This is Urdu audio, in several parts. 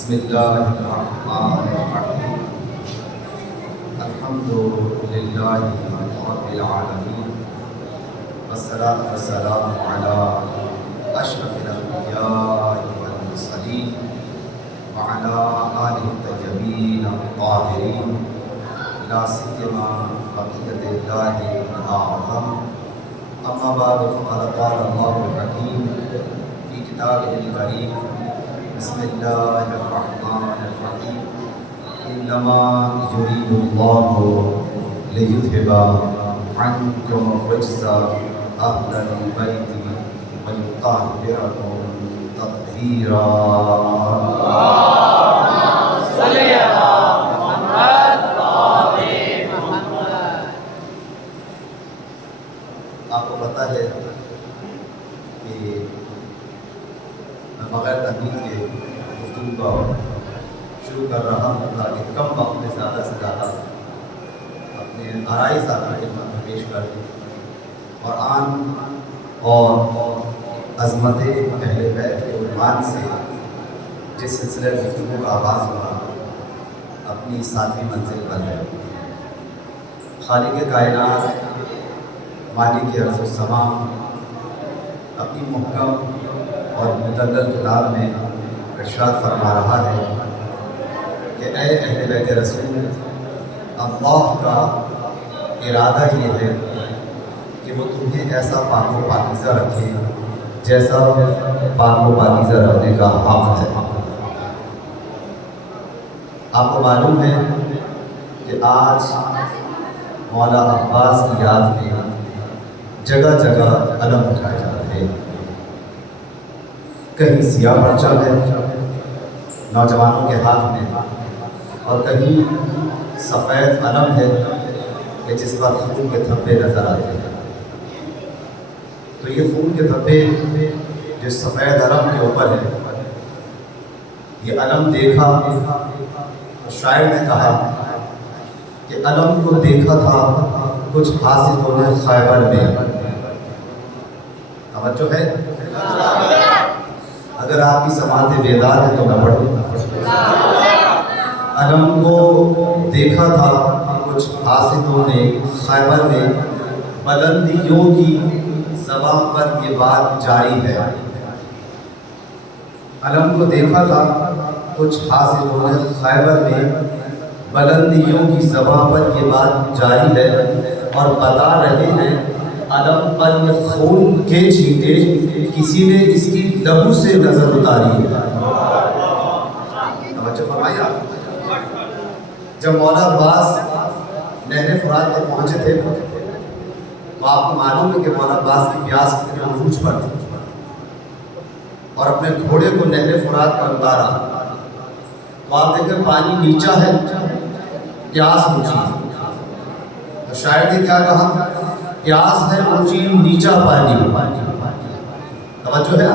بسم اللہ الرحمن الرحیم الحمد للہ رب العالمین والصلاة والسلام علی اشرف الانبیاء والمرسلین وعلی آلہ الطیبین الطاہرین لا سیما بقیت اللہ الاعظم اما بعد فقد قال اللہ الحکیم فی کتابہ الکریم بسم اللہ الرحمن الرحیم انما یرید اللہ لیذھب عنکم الرجس اہل البیت ویطہرکم تطہیرا۔ آپ کو پتہ ہے کہ میں بغیر تحقیق کے گفتگو کا شروع کر رہا ہوں تاکہ کم وقت میں زیادہ سے زیادہ اپنے آرائی سادہ خدمت میں پیش کر دوں قرآن اور عظمت اہل بیت کے عنوان سے جس سلسلے گفتگو کا آغاز ہوا اپنی ساتویں منزل پر ہے۔ خالق کائنات مالک ارض و سما اپنی محکم اور مدلل کتاب میں ارشاد فرما رہا ہے کہ اے اہل بیت رسول، اللہ کا ارادہ یہ ہے کہ وہ تمہیں ایسا پاک و پاکیزہ رکھے جیسا پاک و پاکیزہ رکھنے کا حق ہے۔ آپ کو معلوم ہے کہ آج مولا عباس کی یاد میں جگہ جگہ علم اٹھائے جا رہے ہیں۔ کہیں سیاہ پرچم ہے نوجوانوں کے ہاتھ میں اور کہیں سفید علم ہے کہ جس پر خون کے دھبے نظر آتے ہیں۔ تو یہ خون کے دھبے جو سفید علم کے اوپر ہے، یہ علم دیکھا تو شاعر نے کہا کہ علم کو دیکھا تھا کچھ حاسدوں نے خیبر میں۔ توجہ ہے؟ اگر آپ کی سماعت بیدار ہے تو میں پڑھوں۔ علم کو دیکھا تھا کچھ حاسدوں نے خیبر میں، بلندیوں کی زبان پر یہ بات جاری ہے۔ علم کو دیکھا تھا کچھ حاسدوں نے خیبر میں، بلندیوں کی زبان پر یہ بات جاری ہے، اور بتا رہے ہیں علم پر یہ خون کے چھینٹے کسی نے اس کی لہو سے نظر اتاری ہے۔ توجہ فرمائیے۔ جب مولا عباس نہر فرات پر پہنچے تھے تو آپ کو معلوم ہے کہ مولا عباس کی پیاس کتنے عروج پر تھی، اور اپنے گھوڑے کو نہر فرات پر اتارا تو آپ دیکھیں پانی نیچا ہے، پیاس اونچی ہے۔ تو شاعر نے کیا کہا؟ پیاس ہے اونچی نیچا پانی۔ توجہ ہے؟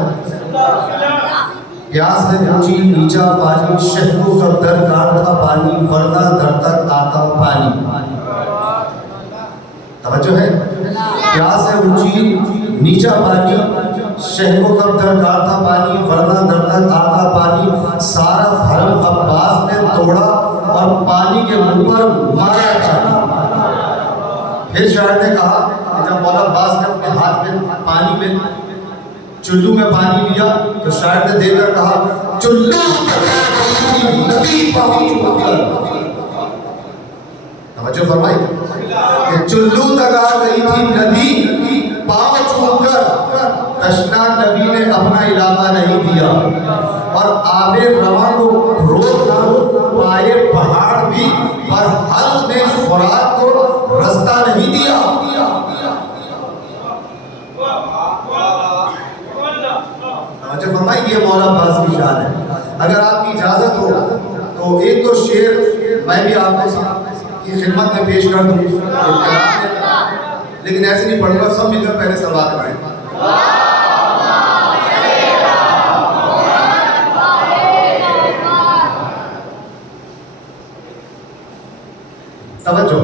پیاس ہے اونچی نیچا پانی، شہدوں کا درکار تھا پانی، ورنہ در تک آتا پانی۔ توجہ ہے؟ پیاس ہے اونچی نیچا پانی، شہدوں کا درکار تھا پانی، ورنہ در تک آتا پانی۔ سارا حرم عباس نے توڑا اور پانی کے منہ پر مارا چاہا۔ پھر شاعر نے کہا کہ جب مولا عباس نے اپنے ہاتھ میں پانی میں چلو میں پانی لیا تو شاعر نے دے کر کہا چلو نبی پہنچ کر۔ توجہ فرمائی کہ چلو تک آ گئی تھی ندی پاؤں چھو کر، تشنا نبی نے اپنا علاقہ نہیں دیا، اور آب رواں کو روکنا پائے پہاڑ بھی، پر حل نے فرات کو رستہ نہیں دیا۔ توجہ فرمائی، یہ مولا عباس کی شان ہے۔ اگر آپ کی اجازت ہو تو ایک دو شعر میں بھی آپ کی خدمت میں پیش کر دوں، لیکن ایسے نہیں پڑھوں گا، سب مل کر پہلے سوال پڑھیں۔ توجہ۔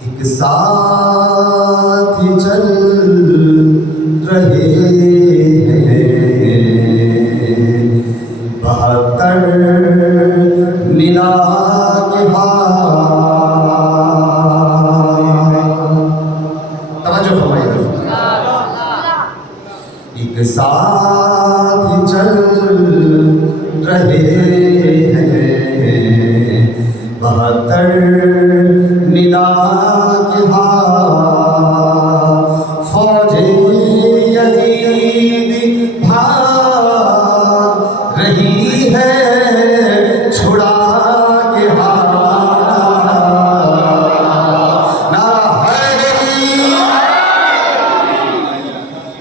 ایک ساتھ چل رہے ہیں ساتھ چل رہے ہیں 72 مینار کے فوج یزید بھاگ رہی ہے چھڑا کے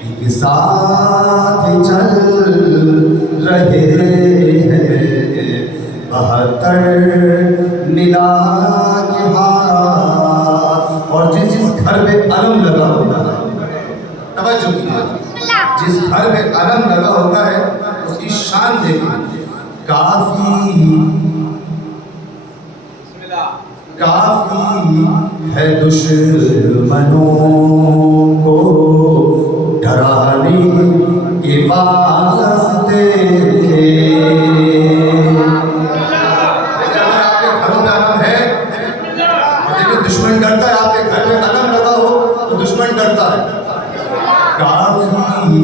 ایک ساتھ چل رہے ہیں 72 مینار کے اور جس گھر میں علم لگا ہوتا ہے، توجہ کیجیے، جس گھر میں علم لگا ہوتا ہے اس کی شان دیکھیں، کافی ہے دشمنوں کو ڈرانے کے واسطے۔ آپ کے گھروں میں علم ہے، لیکن دشمن ڈرتا ہے، آپ کے گھر میں علم لگا ہو تو دشمن ڈرتا ہے۔ کافی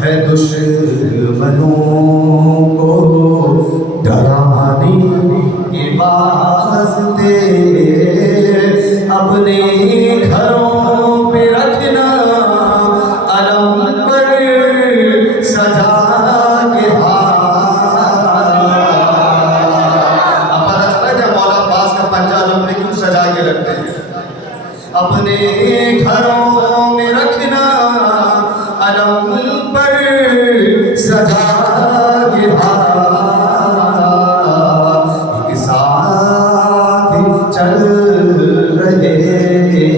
ہے دشمنوں کو ڈرانے کے واسطے، اپنے گھروں پہ رکھنا علم پر سجا کے اب پتہ چلا کہ مولا عباس کا پنجہ علم میں کیوں سجا کے رکھتے ہیں؟ اپنے گھروں میں رکھنا علم پر سجا کے ایک ساتھ چل رہے ہیں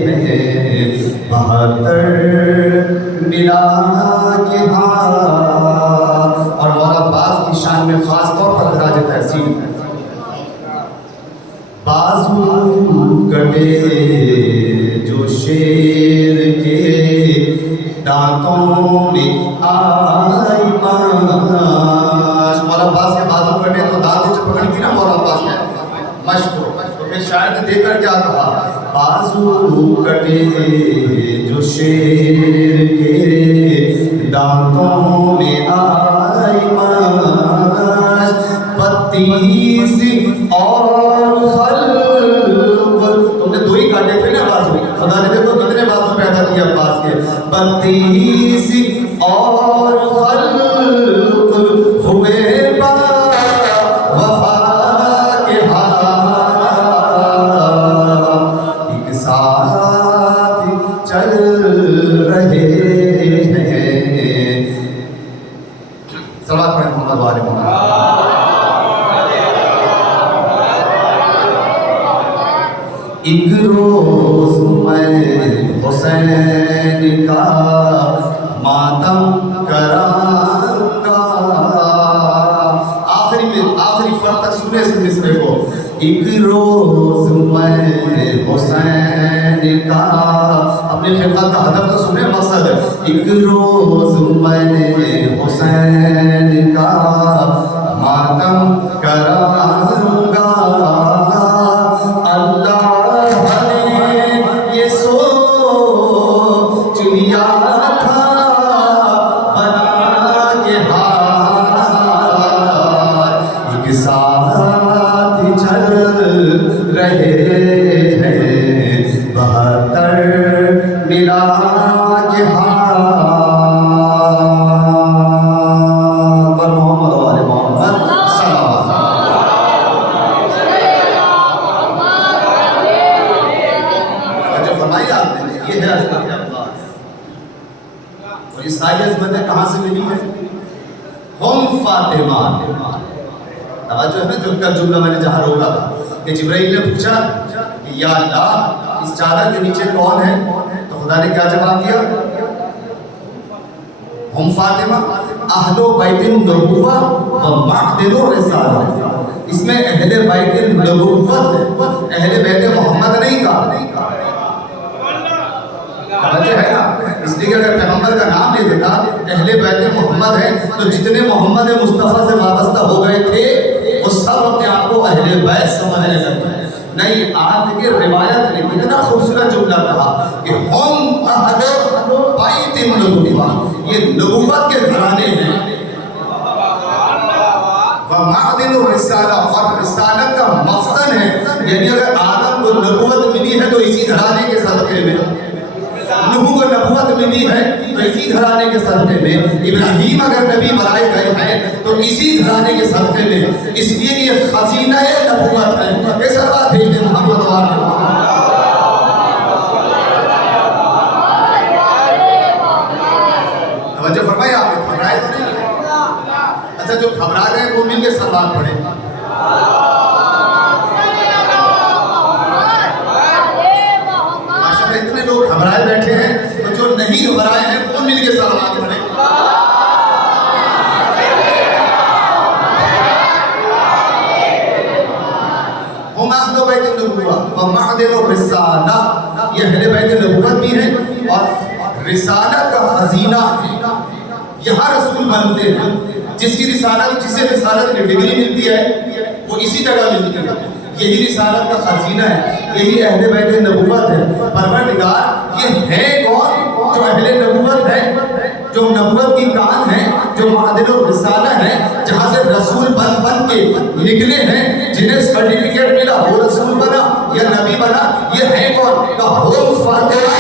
72 مینار کے اور مولا عباس کی شان میں خاص طور پر خراج تحسین ہے۔ بازو کٹے جو شیر کے دانتوں میں آئی ماش، مولا عباس کے بازو کٹے تو دانتوں سے پکڑی تھی نا مولا عباس نے مشق کو، تو پھر شاعر نے دیکھ کر کیا کہا، بازو کٹے جو شیر کے دانتوں میں آئی ماش، 32 اور خلق، تم نے 2 ہی کاٹے تھے نا بازو، خدا نے دیکھو کتنے بازو پیدا کیا عباس کے، 32 اور خلق ہوئے با وفا کے ایک ساتھ چل رہے ہیں۔ صلوات پڑھیں محمد وآل محمد۔ ایک روز میں حسین کا ماتم کروں گا، آخری فرد تک سنے اس مصرے کو، ایک روز میں حسین کا، اپنی خدمت کا ہدف تو سنے، مقصد ہے، ایک روز میں حسین کا ماتم کروں گا، اللہ یہ سوچ لیا تھا بنا کے ایک ساتھ چل رہے ہیں 72 مینار کے پر محمد وآل محمد صلوات۔ فرمائی آپ نے، یہ ہے عظمت عباس، اور یہ ساری عظمتیں کہاں سے ملی ہے؟ ہم فاطمہ، توجہ ہے نا، جو کا جملہ میں نے جہاں روکا تھا کہ جبرائیل نے پوچھا کہ یا اللہ اس چادر کے نیچے کون ہے، تو خدا نے کیا جواب دیا؟ ہم فاطمہ اہل بیت النبوہ و معدن الرسالہ، اس میں اہل بیت النبوت ہے، اہل بیت محمد نہیں کہا، توجہ ہے نا، اس لیے کہ اگر پیغمبر کا نام لے دیتا اہل بیت محمد ہے تو جتنے محمد مصطفیٰ سے وابستہ ہو گئے تھے وہ سب اپنے آپ کو اہل بیت سمجھنے لگے۔ نہیں، آج کی روایت نے اتنا خوبصورت جملہ کہا کہ ہم اہل بیت النبوہ، یہ نبوت کے گھرانے ہیں. وَمَعْدِنُ الرِّسَالَةِ اور رسالت کا مخزن ہے. یعنی اگر آدم کو نبوت ملی ہے تو اسی گھرانے کے صدقے میں, نوح کو نبوت ملی ہے تو اسی گھرانے کے صدقے میں, ابراہیم اگر نبی بنائے گئے ہیں تو اسی گھرانے کے صدقے میں. اس لیے یہ خزینہ نبوت ہے. یہ سب بھیج دیں محمد توجہ فرمائے. آپ نے گھبرائے تو نہیں؟ اچھا جو گھبرا گئے وہ مل کے سلوات پڑھے. ماشاء اللہ اتنے لوگ گھبرائے بیٹھے ہیں, تو جو نہیں گھبرائے ہیں وہ مل کے سلوات پڑھے. ہم اہل بیت النبوۃ و معدن الرسالہ, یہ اہل بیت نبوت بھی ہیں اور رسالت کا خزینہ ہے. یہاں رسول بنتے ہیں. جس کی رسالت, جسے رسالت کی ڈگری ملتی ہے وہ اسی جگہ ملتی ہے. یہی رسالت کا خزینہ ہے, یہی اہل بیت نبوت ہے. پروردگار یہ ہے کون جو اہل نبوت ہے, جو نبوت کی کان ہے, جو معدن الرسالہ ہے, جہاں سے رسول بن کے نکلے ہیں, جنہیں سرٹیفکیٹ ملا وہ رسول بنا یا نبی بنا. یہ ہے کون؟ کہ فاتحہ.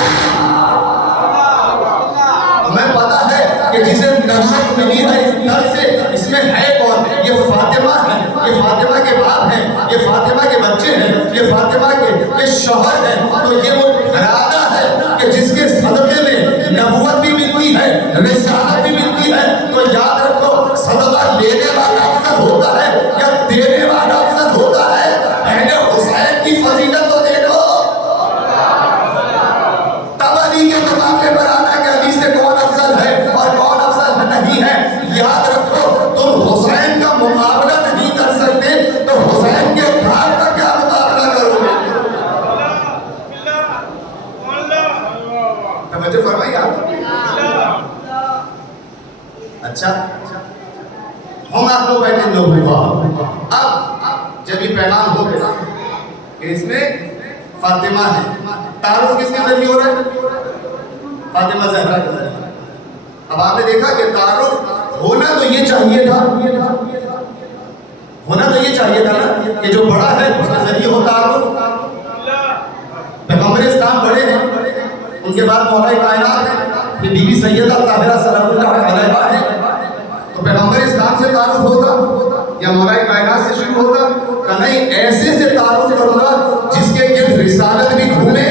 ہمیں پتا ہے کہ جسے نبوت ملی ہے اس در سے, اس میں ہے کون؟ یہ فاطمہ ہے, یہ فاطمہ کے باپ ہیں, یہ فاطمہ کے بچے ہیں, یہ فاطمہ کے شوہر ہیں. تو یہ وہ گھرانہ ہے کہ جس کے صدقے میں نبوت بھی ملتی ہے, رسالت بھی ملتی ہے. تو یاد رکھو, صدقہ لینے والا افضل ہوتا ہے یا دینے والا افضل ہوتا ہے؟ اہل حسین کی فضیلت تو دیکھو. تبری کے مقابلے پر آنا کہ علی سے کون افضل ہے اور کون افضل نہیں ہے. یاد رکھو, تم حسین کا مقابلہ نہیں کر سکتے تو حسین کے بھائی کا کیا مقابلہ کرو گے؟ توجہ فرمائیے آپ. اچھا, ہم آپ لوگ بیٹھے نبوت. اب جب یہ پیغام ہو گیا کہ اس میں فاطمہ ہے, تعارف کس کے ذریعے ہو رہا ہے؟ فاطمہ زہرا کے ذریعے. اب آپ نے دیکھا کہ تعارف ہونا تو یہ چاہیے تھا, ہونا تو یہ چاہیے تھا نا کہ جو بڑا ہے اس کے ذریعے ہو تعارف. پیغمبر اسلام بڑے ہیں, ان کے بعد مولا کائنات ہے, پھر بی بی سیدہ طاہرہ سلام اللہ علیہا ہے. تو پیغمبر اسلام سے تعارف ہوتا یا مولا کائنات سے شروع ہوتا کہ نہیں, ایسے سے تعارف کروں گا جس کے گرد رسالت بھی گھومے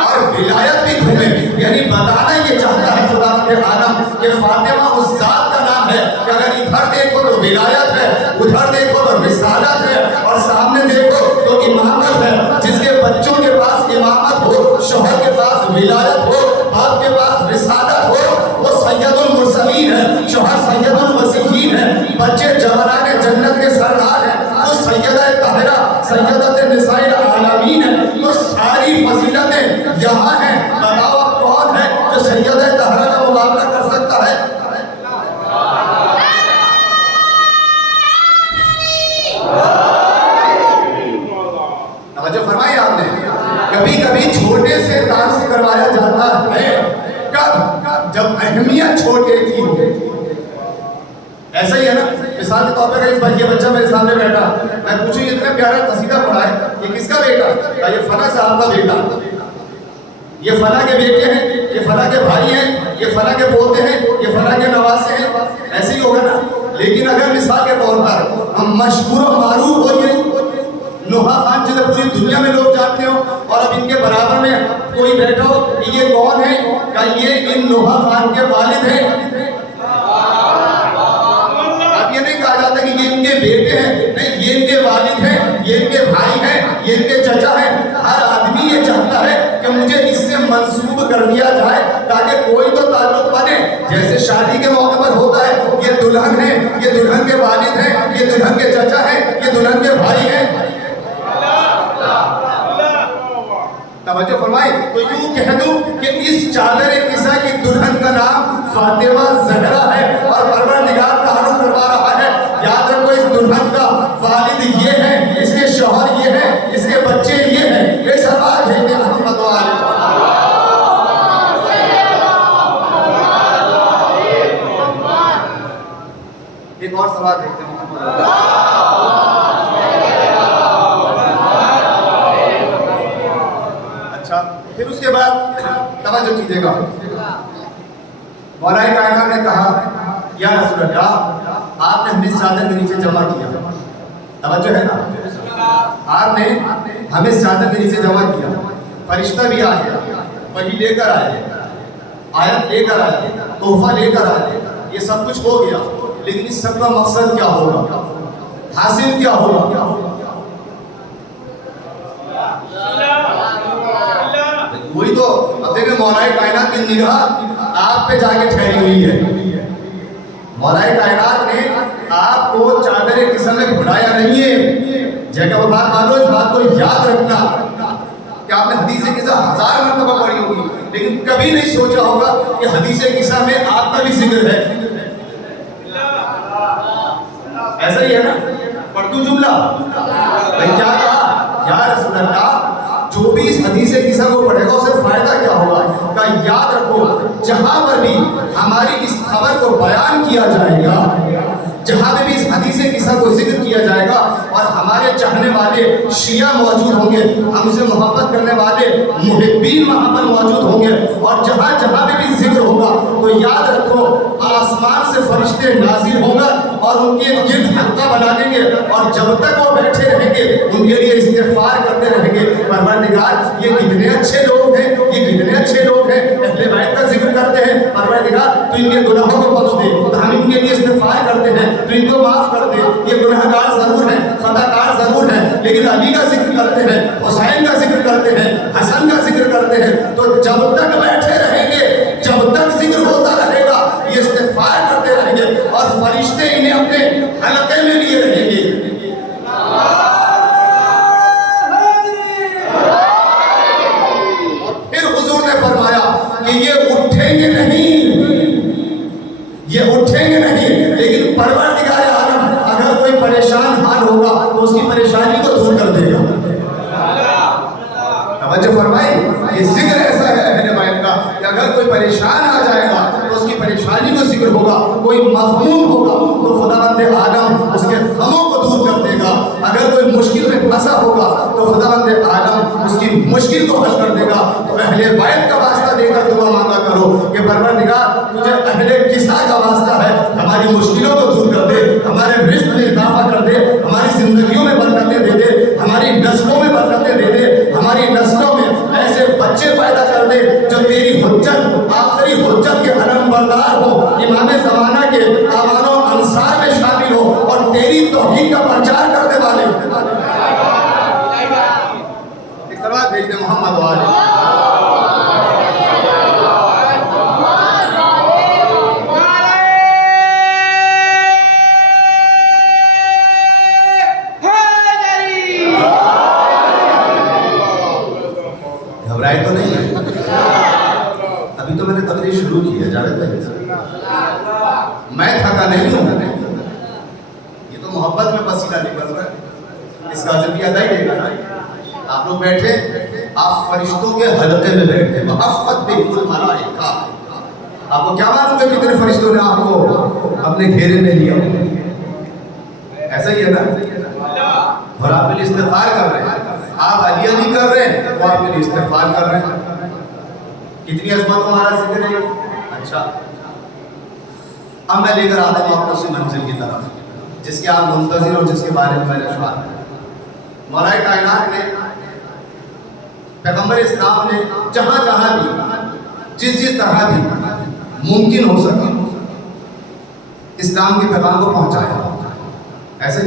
اور ولایت بھی گھومے. یعنی بتانا یہ چاہتا ہے خدا کے عالم کہ فاطمہ اس ذات کا نام ہے کہ اگر ادھر دیکھو تو ولایت ہے, ادھر دیکھو تو رسالت ہے, اور سامنے دیکھو تو امامت ہے. جس کے بچوں کے پاس امامت ہو, شوہر کے پاس ولایت ہو, باپ کے پاس رسالت ہو, وہ سید المرسلین ہے, شوہر سید المسیحین ہے, بچے جوانان جنت کے سردار ہیں, وہ سیدہ طاہرہ سیدۃ نساء العالمین ہے. تو ساری فضیلتیں یہاں ہیں. بتاؤ اب کون ہے جو سیدہ طاہرہ کا مقابلہ کر سکتا ہے؟ توجہ فرمائی آپ نے. کبھی کبھی چھوٹے سے تعارف کروایا جاتا ہے. کب؟ جب اہمیت چھوٹے کی ہو. ایسا ہی ہے نا, مثال کے طور پر اس بھائی یہ بچہ میرے سامنے بیٹھا, میں پوچھوں یہ اتنا پیارا قصیدہ پڑھا ہے, یہ کس کا بیٹا ہے؟ یہ فلاں صاحب کا بیٹا, یہ فلاں کے بیٹے ہیں, یہ فلاں کے بھائی ہیں, یہ فلاں کے پوتے ہیں, یہ فلاں کے نواسے ہیں. ایسے ہی ہوگا نا. لیکن اگر مثال کے طور پر ہم مشہور و معروف ہو یہ نوحہ خان جسے پوری دنیا میں لوگ جانتے ہو, اور اب ان کے برابر میں کوئی بیٹھا ہو کہ یہ کون ہے, کہ یہ ان نوحہ خان کے والد ہیں. اب یہ نہیں کہا جاتا کہ یہ ان کے بیٹے ہیں, نہیں, یہ ان کے والد ہیں, یہ ان کے بھائی ہیں, یہ ان کے چچا ہیں. ہر آدمی یہ چاہتا ہے کہ مجھے اس سے منسوب کر دیا جائے تاکہ کوئی تو تعلق بنے. جیسے شادی کے موقع پر ہوتا ہے, یہ دلہن ہے, یہ دلہن کے والد ہیں, یہ دلہن کے چچا ہیں, یہ دلہن کے بھائی ہیں. توجہ فرمائے. تو یوں کہہ دوں کہ اس چادر قصہ کی دلہن کا نام فاطمہ زہرا ہے, اور پروردگار تعارف کروا رہا ہے. یاد رکھو, اس دلہن کا والد یہ ہے, اس کے شوہر یہ ہے, اس کے بچے یہ ہیں. یہ سب بات ہے کہ محمد توجہ کیجیے گا. مولا کائنات نے کہا یا رسول اللہ آپ نے ہمیں اس چادر کے نیچے جمع کیا. توجہ ہے نا, آپ نے ہمیں اس چادر کے نیچے جمع کیا. فرشتہ بھی آ گیا, وہی لے کر آئے, آیت لے کر آئے, تحفہ لے کر آئے, یہ سب کچھ ہو گیا. لیکن اس سب کا مقصد کیا ہوگا, حاصل کیا ہوگا؟ وہی تو. اب دیکھیں مولا کائنات کی نگاہ آپ پہ جا کے ٹھہری ہوئی ہے. مولا کائنات نے آپ کو چادر قسم میں بھلایا نہیں ہے. جگہ وہ بات مانو, اس بات کو یاد رکھنا کہ آپ نے حدیث قصہ 1000 مرتبہ پڑھی ہوگی, لیکن کبھی نہیں سوچا ہوگا کہ حدیث قصہ میں آپ کا بھی ذکر ہے. ایسا ہی ہے نا, پڑھ دوں جملہ. بھائی کیا کہا یا رسول اللہ, جو بھی اس حدیث قصہ کو پڑھے گا اسے فائدہ کیا ہوگا؟ کہ یاد رکھو جہاں پر بھی ہماری اس خبر کو بیان کیا جائے گا, جہاں پہ بھی اس حدیث قصہ کو ذکر کیا جائے گا اور ہمارے چاہنے والے شیعہ موجود ہوں گے, ہم سے محبت کرنے والے محبین وہاں پر موجود ہوں گے, اور جہاں جہاں پہ بھی ذکر ہوگا تو یاد رکھو آسمان سے فرشتے نازل ہوں گے اور ان کے گرد حلقہ بنا دیں گے, اور جب تک وہ بیٹھے رہیں گے ان کے لیے استغفار کرتے رہیں گے. پروردگار یہ کتنے اچھے لوگ ہیں, یہ کتنے اچھے لوگ ہیں, اہل بیت کا ذکر کرتے ہیں. پروردگار تو ان کے گناہوں کو بخش دے, تو ہم ان کے لیے استغفار کرتے ہیں تو ان کو معاف کر دے. یہ گناہ گار ضرور ہیں, خطا کار ضرور ہیں, لیکن علی کا ذکر کرتے ہیں, حسین کا ذکر کرتے ہیں, حسن کا ذکر کرتے ہیں. تو جب تک بیٹھے رہیں گے, جب تک ذکر ہوتا رہے گا, یہ استغفار کرتے رہیں گے اور فرشتے انہیں اپنے حلقے میں لیے رہیں گے. اور پھر حضور نے فرمایا کہ یہ اٹھیں گے نہیں, یہ اٹھیں گے نہیں, لیکن پروردگار عالم اگر کوئی پریشان حال ہوگا تو اس کی پریشانی کو دور کر دے گا. توجہ فرمائی, یہ ذکر ایسا ہے اہل بیت کا کہ اگر کوئی پریشان آ جائے گا تو اس کی پریشانی کو ذکر ہوگا, کوئی مغموم ہوگا تو خداوند عالم اس کے غموں کو دور کر دے گا, اگر کوئی مشکل میں پھنسا ہوگا تو خداوند عالم اس کی مشکل کو حل کر دے گا. تو اہل بیت کا واسطہ دے کر دعا مانگا کرو کہ پروردگار تجھے اہل قصہ کا واسطہ ہے, ہماری مشکلوں کو دور کر دے, ہمارے رزق میں اضافہ کر دے, ہماری زندگیوں میں برکتیں دے دے, ہماری نسلوں میں برکتیں دے دے, ہماری نسلوں میں ایسے بچے پیدا کر دے جو تیری حجت, آخری حجت کے علم بردار ہو, امام زمانہ کے اعوان و انصار میں شامل ہو اور تیری توحید کا پرچار کرنے والے. ایک سلوات بھیج دے محمد والے. گھبرائے تو نہیں ہے, ابھی تو میں نے تقریر شروع کی ہے جاوید بھائی, میں تھکا نہیں ہوں, یہ تو محبت میں پسینہ نکل رہا ہے, اس کا جب ادا ہی دے گا. آپ لوگ بیٹھے, آپ فرشتوں کے حلقے میں بیٹھے, محبت بکم الملائکہ. آپ کو کیا معلوم ہے کتنے فرشتوں نے آپ کو اپنے گھیرے میں لیا؟ ایسا ہی ہے نا, اور آپ کے لیے استغفار کر رہے ہیں, آپ علی علی کر رہے ہیں, وہ آپ کے لیے استغفار کر رہے ہیں. کتنی عظمت ہمارا ذکر ہے. اچھا, اب میں لے کر آتا ہوں آپ کو اسی منزل کی طرف جس کے آپ منتظر اور جس کے بارے میں نے شعار ہے. مولا کائنات نے, پیغمبر اسلام نے جہاں جہاں بھی جس طرح بھی ممکن ہو سکا اسلام کے پیغام کو پہنچایا. ایسے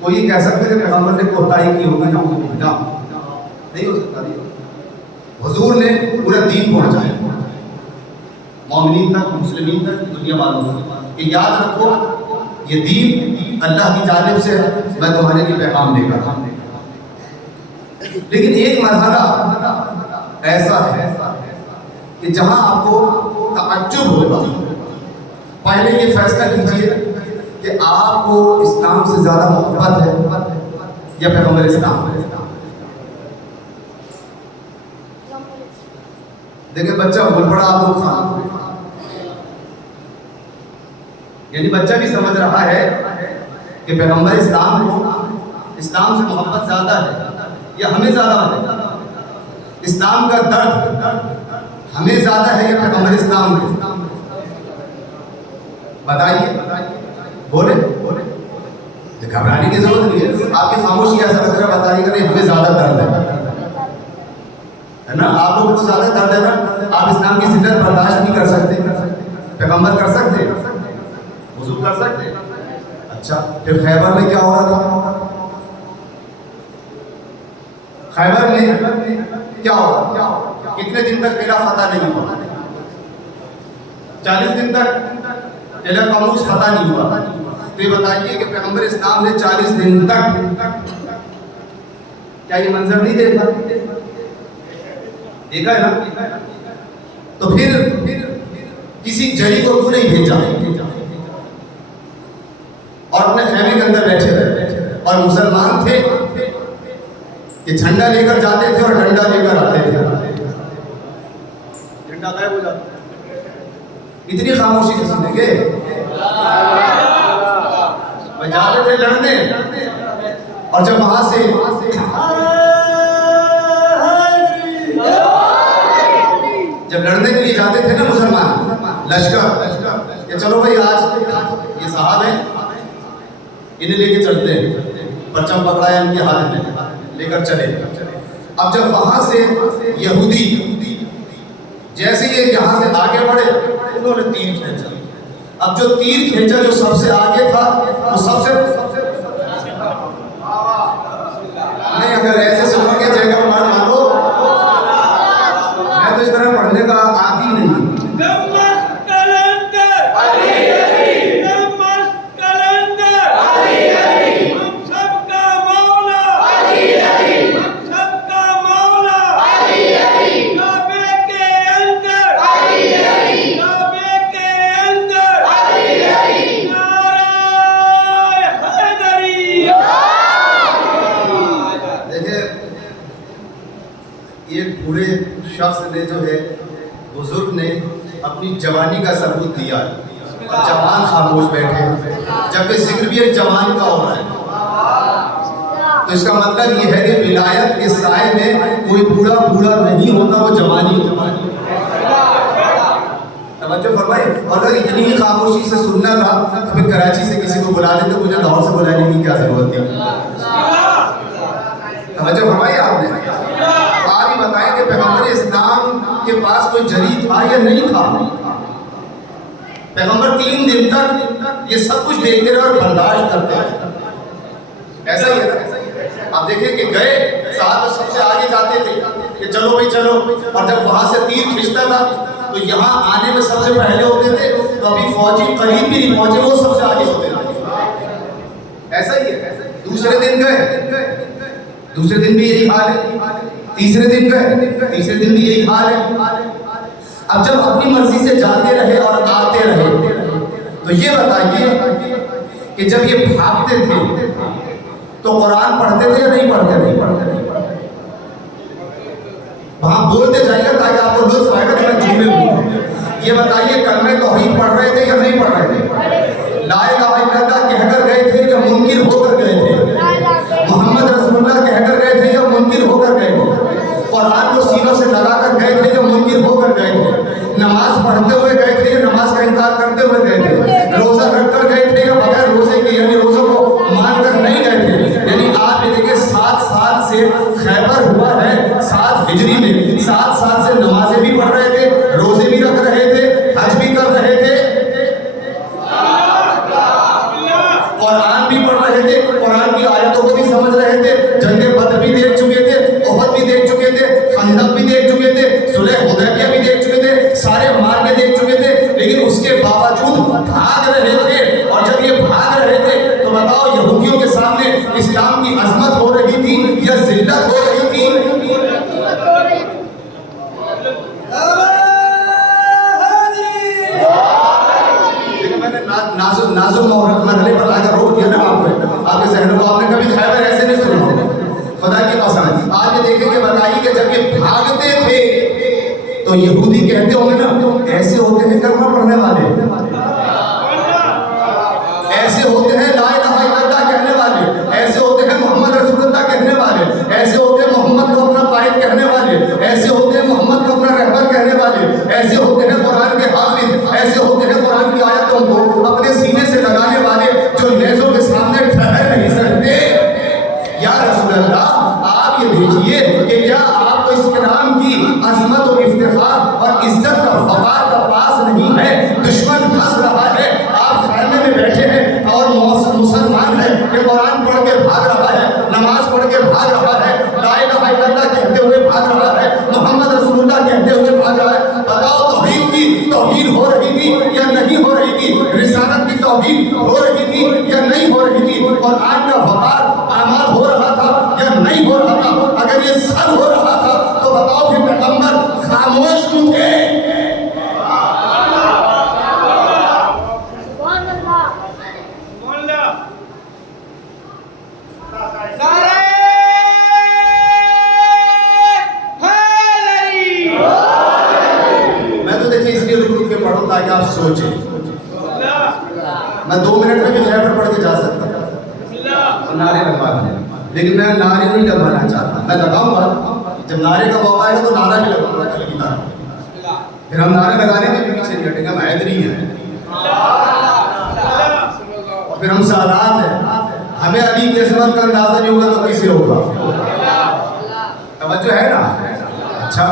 کوئی کہہ سکتا ہے کہ پیغمبر نے کوتاہی کی ہوگی, نہیں ہو سکتا. حضور نے پورا دین پہنچایا مومنین تک, مسلمین تک, دنیا والوں تک, کہ یاد رکھو یہ دین اللہ کی جانب سے میں تمہارے لیے پیغام دے کر. لیکن ایک مرحلہ ایسا ہے کہ جہاں آپ کو تعجب ہوگا. پہلے یہ فیصلہ کیجیے کہ آپ کو اسلام سے زیادہ محبت ہے یا پیغمبر اسلام ہے. دیکھیں بچہ بول پڑا آپ لوگ خان, یعنی بچہ بھی سمجھ رہا ہے کہ پیغمبر اسلام کو اسلام سے محبت زیادہ ہے یا ہمیں زیادہ ہے. اسلام کا درد ہمیں زیادہ ہے یا پیغمبر اسلام میں؟ بتائیے، بولے، گھبرانے کی ضرورت نہیں ہے. آپ کی خاموشی ایسا لگ رہا ہے بتائیے کہ نہیں ہمیں زیادہ درد ہے نا. آپ لوگوں کو زیادہ درد ہے نا. آپ اسلام کی ذلت برداشت نہیں کر سکتے، پیغمبر کر سکتے، حضور کر سکتے. اچھا پھر خیبر میں کیا ہو رہا تھا؟ خیبر میں کیا ہو رہا تھا؟ کتنے دن تک میرا فتح نہیں ہوا؟ 40 دن تک قلعہ قاموس فتح نہیں ہوا. تو یہ بتائیے کہ پیغمبر اسلام نے 40 دن تک کیا یہ منظر نہیں دیکھا؟ دیکھا ہے نا. تو پھر کسی جری کو تو نہیں بھیجا اور اپنے خیمے کے اندر بیٹھے رہے. اور مسلمان تھے کہ جھنڈا لے کر جاتے تھے اور ڈنڈا لے کر آتے تھے. ڈنڈا غائب ہو جاتا. اتنی خاموشی سے سنیں گے. جاتے تھے لڑنے اور جب وہاں سے جب لڑنے کے لیے جاتے تھے نا مسلمان لشکر کہ چلو بھائی آج یہ صاحب ہیں انہیں لے کے چلتے ہیں، پرچم پکڑا ہے ان کے ہاتھ میں، لے کر چلے. اب جب وہاں سے یہودی جیسے یہ یہاں سے آگے بڑھے انہوں نے تیر کھینچا. اب جو تیر کھینچا جو سب سے آگے تھا وہ سب سے نہیں. اگر ایسے سنو گے جے کر مانو میں تو اس طرح پڑھنے کا عادی نہیں. شخص نے جو ہے بزرگ نے اپنی جوانی کا ثبوت دیا اور جوان خاموش بیٹھے جبکہ ذکر بھی ایک جوان کا ہو رہا ہے. تو اس کا مطلب یہ ہے کہ ولایت کے سائے میں کوئی بوڑھا نہیں ہوتا، وہ جوانی ہوتا ہے. توجہ فرمائے. اور اگر اتنی ہی خاموشی سے سننا تھا تو پھر کراچی سے کسی کو بلا لیتے، مجھے لاہور سے بلانے کی کیا ضرورت تھی؟ توجہ فرمائی آپ نے. آپ ہی بتائیں کہ پیغمبر اسلام کے پاس کوئی جری تھا یا نہیں تھا؟ پیغمبر 3 دن تک یہ سب کچھ دیکھتے رہے اور برداشت کرتے رہے. ایسا ہی ہے. آپ دیکھیں کہ گئے صحابہ سب سے آگے جاتے تھے کہ چلو بھائی چلو، اور جب وہاں سے تیر کھینچتا تھا تو یہاں آنے میں سب سے پہلے ہوتے تھے. تو ابھی فوجی قریب بھی نہیں پہنچے وہ سب سے آگے ہوتے تھے. ایسا ہی ہے. دوسرے دن گئے، دوسرے دن بھی یہی حال ہے. تیسرے دن گئے، تیسرے دن بھی یہی حال ہے. اب جب اپنی مرضی سے جاتے رہے اور آتے رہے تو یہ بتائیے کہ جب یہ بھاگتے تھے تو قرآن پڑھتے تھے یا نہیں پڑھتے تھے؟ وہاں بولتے جائیے تاکہ آپ کو لطف آئے گا کہ میں جملے بولوں. یہ بتائیے کلمہ توحید پڑھ رہے تھے یا نہیں پڑھ رہے تھے؟ لا الہ الا اللہ کہہ کر گئے تھے یا منکر ہو کر گئے تھے؟ محمد رسول اللہ کہہ کر گئے تھے یا منکر ہو کر گئے تھے؟ قرآن کو سینوں سے لگا کر گئے تھے یا منکر ہو کر گئے تھے؟ نماز پڑھتے ہوئے گئے تھے یا نماز کا انکار کرتے ہوئے گئے تھے؟ روزہ رکھ کر گئے تھے یا بغیر روزے کے یعنی روزوں کو مان کر نہیں گئے تھے؟ یعنی آپ یہ دیکھیں 7 سال سے خیبر ہوا ہے 7 ہجری میں، 7 سال سے نمازیں بھی پڑھ رہے تھے، روزے بھی رکھ رہے تھے، حج بھی کر رہے تھے، قرآن بھی پڑھ رہے تھے، قرآن کی آیتوں کو بھی سمجھ رہے تھے، جنگ بدر بھی دیکھ چکے تھے، احد بھی دیکھ چکے تھے، خندق بھی دیکھ چکے تھے، صلح حدیبیہ بھی دیکھ چکے تھے، سارے مارکے دیکھ چکے تھے. لیکن اس کے باوجود بھاگ رہے تھے. اور جب یہ بھاگ رہے تھے تو بتاؤ یہودیوں کے سامنے اسلام کی عظمت ہو رہی تھی یا ذلت ہو رہی تھی؟ نازک مرحلے پر لا کر روک دیا نا آپ کے ذہنوں کو. آپ نے کبھی خیبر ایسے نہیں سنا خدا کی قسم. آپ یہ دیکھیں کہ بتائیے کہ جب یہ بھاگتے تھے تو یہودی کہتے ہوں گے نا ایسے ہوتے ہیں کلمہ پڑھنے والے، ایسے ہوتے ہیں لا الہ الا اللہ کہنے والے، ایسے ہوتے ہیں محمد رسول اللہ کہنے والے، ایسے ہوتے ہیں محمد کو اپنا قائد کہنے والے، ایسے ہوتے ہیں محمد کو اپنا رہبر کہنے والے، کے بھیجیے کہ کیا آپ کو اس کے نام کی عظمت و افتخار اور عزت کا وقار کا پاس نہیں ہے؟ دشمن ہنس رہا ہے، آپ خیمے میں بیٹھے ہیں اور مسلمان ہے کہ قرآن پڑھ کے بھاگ رہا ہے، نماز پڑھ کے بھاگ رہا ہے، لا الہ الا اللہ کہتے ہوئے بھاگ رہا ہے، محمد رسول اللہ کہتے ہوئے بھاگ رہا ہے۔ بتاؤ توحید کی توہین ہو رہی تھی یا نہیں ہو رہی تھی؟ رسالت کی توہین ہو رہی تھی یا نہیں ہو رہی تھی؟ قرآن کا وقار پامال ہو رہا تھا یا نہیں ہو رہا تھا؟ اگر یہ سب ہو رہا تھا تو بتاؤ پھر پیغمبر خاموش کیوں تھے؟ تاکہ آپ سوچیں، میں 2 منٹ میں بھی خیبر پڑھ کے جا سکتا ہوں، نعرے لگوا دیں، لیکن میں نعرے نہیں لگوانا چاہتا۔ میں لگاؤں گا، جب نعرے کا موقع آئے گا تو نعرہ بھی لگاؤں گا کل کی طرح، پھر ہم نعرے لگانے میں بھی پیچھے نہیں ہٹیں گے، ہم حیدری ہیں اور پھر ہم سادات ہیں، ہمیں علی کے عظمت کا اندازہ نہیں ہوگا تو کیسے ہوگا؟ توجہ ہے نا؟ اچھا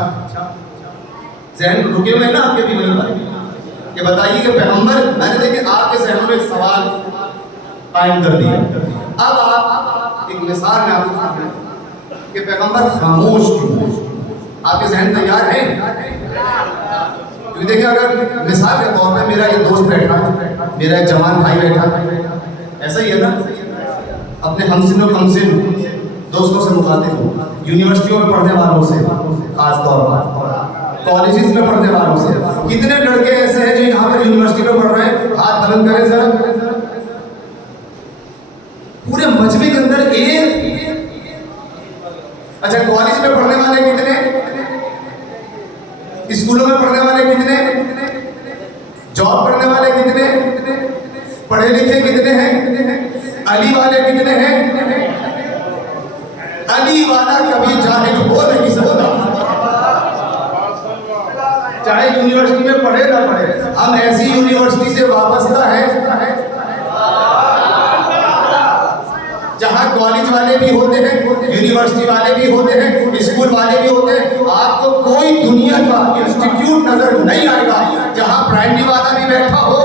ذہن رکے ہوئے نا آپ کے بھی وہیں پر کہ بتائیے کہ پیغمبر، میں نے دیکھیں آپ کے ذہنوں میں ایک سوال قائم کر دیا۔ اب آپ ایک مثال میں آپ کو سامنے کہ پیغمبر خاموش کیوں ہے؟ آپ کے ذہن تیار ہیں؟ کیونکہ دیکھیں اگر مثال کے طور پہ میرا ایک دوست بیٹھا ہے، میرا ایک جوان بھائی بیٹھا ہے، ایسا ہی ہے نا، اپنے ہمسن و کمسن دوستوں سے مخاطب ہو، یونیورسٹیوں میں پڑھنے والوں سے خاص طور پر، کالجز میں پڑھنے والوں سے، کتنے لڑکے ایسے ہیں جو یہاں پر یونیورسٹی میں پڑھ رہے ہیں؟ ہاتھ بلند کریں ذرا۔ پورے مجمع کے اندر ایک، اچھا کالج میں پڑھنے والے کتنے؟ اسکولوں میں پڑھنے والے کتنے؟ جاب کرنے والے کتنے؟ پڑھے لکھے کتنے ہیں؟ علی والے کتنے ہیں؟ علی والا کبھی جاہل ہو نہیں سکتا، چاہے یونیورسٹی میں پڑھے نہ پڑھے۔ ہم ایسی یونیورسٹی سے وابستہ ہیں جہاں کالج والے بھی ہوتے ہیں، یونیورسٹی والے بھی ہوتے ہیں، اسکول والے بھی ہوتے ہیں۔ آپ کو کوئی دنیا کا انسٹیٹیوٹ نظر نہیں آئے گا جہاں پرائمری والا بھی بیٹھا ہو،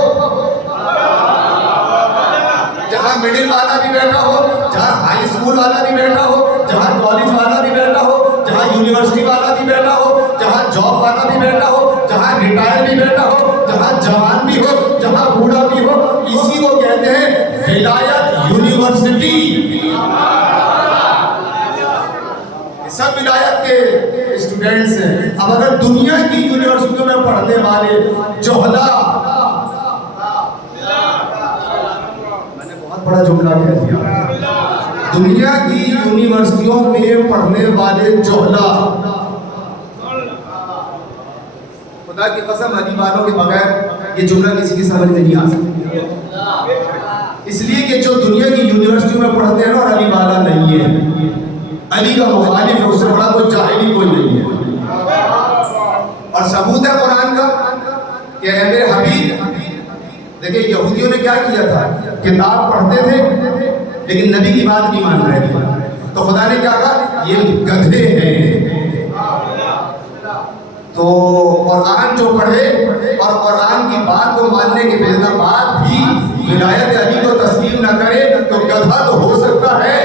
جہاں مڈل والا بھی بیٹھا ہو، جہاں ہائی اسکول والا بھی بیٹھا ہو، جہاں کالج والا بھی بیٹھا ہو، جہاں یونیورسٹی والا بھی بیٹھا ہو، جہاں جاب والا بھی بیٹھا ہو، جہاں ریٹائر بھی بیٹھا ہو، جہاں جوان بھی ہو، جہاں بوڑھا بھی ہو، اسی کو کہتے ہیں ولایت یونیورسٹی۔ سب ولایت کے اسٹوڈنٹس ہیں۔ اب اگر دنیا کی یونیورسٹیوں میں پڑھنے والے جوہلا، میں نے بہت بڑا جملہ کہہ دیا، دنیا کی یونیورسٹیوں میں پڑھنے والے جوہلا، خدا کی قسم علی والوں کے بغیر یہ جملہ کسی کی سمجھ میں نہیں آ سکتا، اس لیے کہ جو دنیا کی یونیورسٹیوں میں پڑھتے ہیں نا اور علی والا نہیں ہے، علی کا مخالف ہے، اس سے بڑا کوئی جاہلی کوئی نہیں ہے۔ اور ثبوت ہے قرآن کا کہ اے میرے حبیب، دیکھیں یہودیوں نے کیا کیا تھا، کتاب پڑھتے تھے لیکن نبی کی بات نہیں مان رہے تھے، تو خدا نے کیا کہا، یہ گدھے ہیں۔ تو قرآن جو پڑھے اور قرآن کی بات کو ماننے کے بعد بھی ولایت علی کو تسلیم نہ کرے تو گدھا تو ہو سکتا ہے۔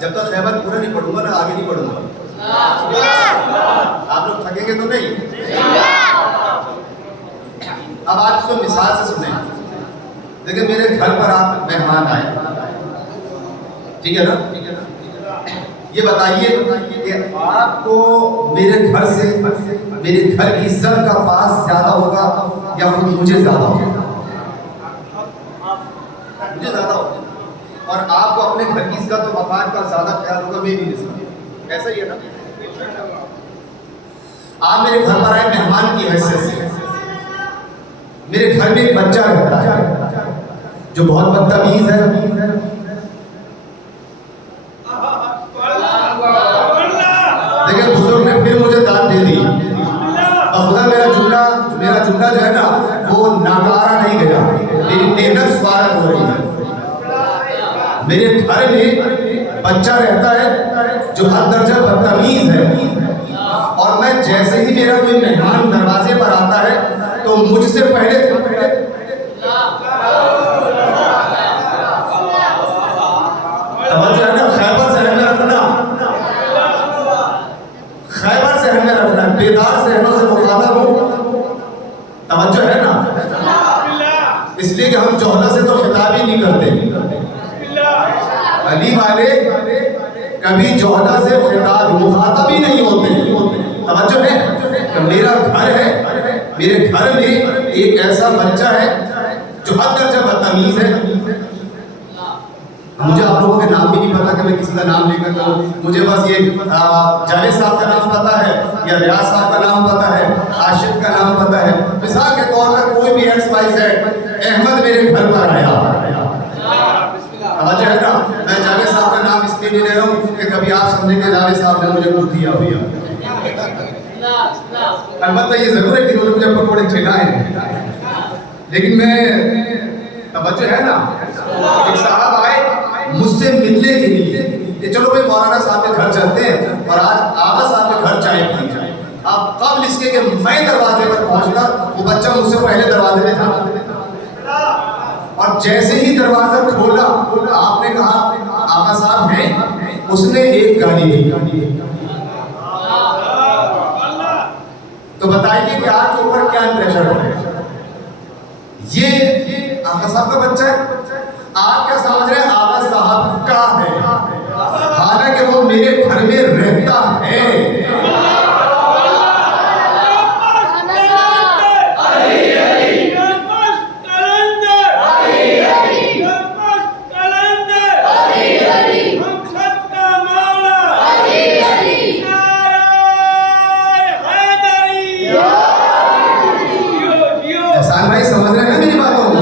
جب تک خیبر پورا نہیں پڑھوں گا نا آگے نہیں پڑھوں گا، آپ لوگ تھکیں گے تو نہیں۔ اب آپ اس کو مثال سے سنیں، دیکھیں میرے گھر پر آپ مہمان آئے، ٹھیک ہے نا، یہ بتائیے کہ آپ کو میرے گھر سے، میرے گھر کی عزت کا پاس زیادہ ہوگا یا خود مجھے زیادہ ہوگا؟ مجھے زیادہ ہوگا، اور آپ کو اپنے گھر کی عزت و وقار کا زیادہ خیال ہوگا میری نسبت، ایسا ہی ہے نا۔ آپ میرے گھر پر آئے مہمان کی حیثیت سے، میرے گھر میں ایک بچہ رہتا ہے جو بہت بدتمیز ہے، پھر مجھے داد دے دی. اور خدا میرا جملہ جو ہے نا وہ ناکارہ نہیں گیا. میری محنت سوارت ہو رہی ہے. میرے گھر میں بچہ رہتا ہے جو حد درجہ بدتمیز ہے، اور میں جیسے ہی میرا کوئی مہمان دروازے پر آتا ہے تو مجھ سے پہلے ذہن میں رکھنا، بیدار ذہنوں سے مخاطب ہوں. توجہ ہے نا؟ اس لیے کہ ہم جوہلا سے تو خطاب ہی نہیں کرتے. علی والے کبھی جوہلا سے خطاب مخاطب ہی نہیں ہوتے. توجہ ہے کہ میرا گھر ہے، میرے گھر میں ایک ایسا بچہ ہے جو حد درجہ بدتمیز ہے. مجھے آپ لوگوں کے نام بھی نہیں پتا کہ میں کسی کا نام لے کر کروں. مجھے بس یہ جاوید صاحب کا نام پتا ہے، یا ریاض صاحب کا نام پتا ہے، عاشق کا نام پتا ہے. مثال کے طور پر کوئی بھی ایکس وائی زیڈ احمد میرے گھر پر آیا، توجہ ہے نا؟ میں جاوید صاحب کا نام اس لیے نہیں لے رہا ہوں کہ کبھی آپ سمجھیں کہ جاوید صاحب نے مجھے کچھ دیا ہویا. البتہ یہ ضرور ہے کہ انہوں نے مجھے پکوڑے کھلائے، لیکن میں توجہ ہے نا. ایک صاحب آئے مجھ سے ملنے کے لیے کہ چلو بھائی مولانا صاحب کے گھر چلتے ہیں اور آج آغا صاحب کے گھر چائے پی جائے. اب قبل اس کے کہ میں دروازے پر پہنچتا وہ بچہ مجھ سے پہلے دروازے پہ تھا، اور جیسے ہی دروازہ کھولا آپ نے کہا آغا صاحب ہیں. اس نے ایک گالی دی. تو بتائیے کہ آپ کے اوپر کیا پریشر ہو رہا ہے؟ یہ آغا صاحب کا بچہ ہے. آپ کیا سمجھ رہے ہیں آغا صاحب کا ہے، حالانکہ وہ میرے گھر میں رہتا ہے. احسان بھائی سمجھ رہے ہیں نا میری باتوں کو؟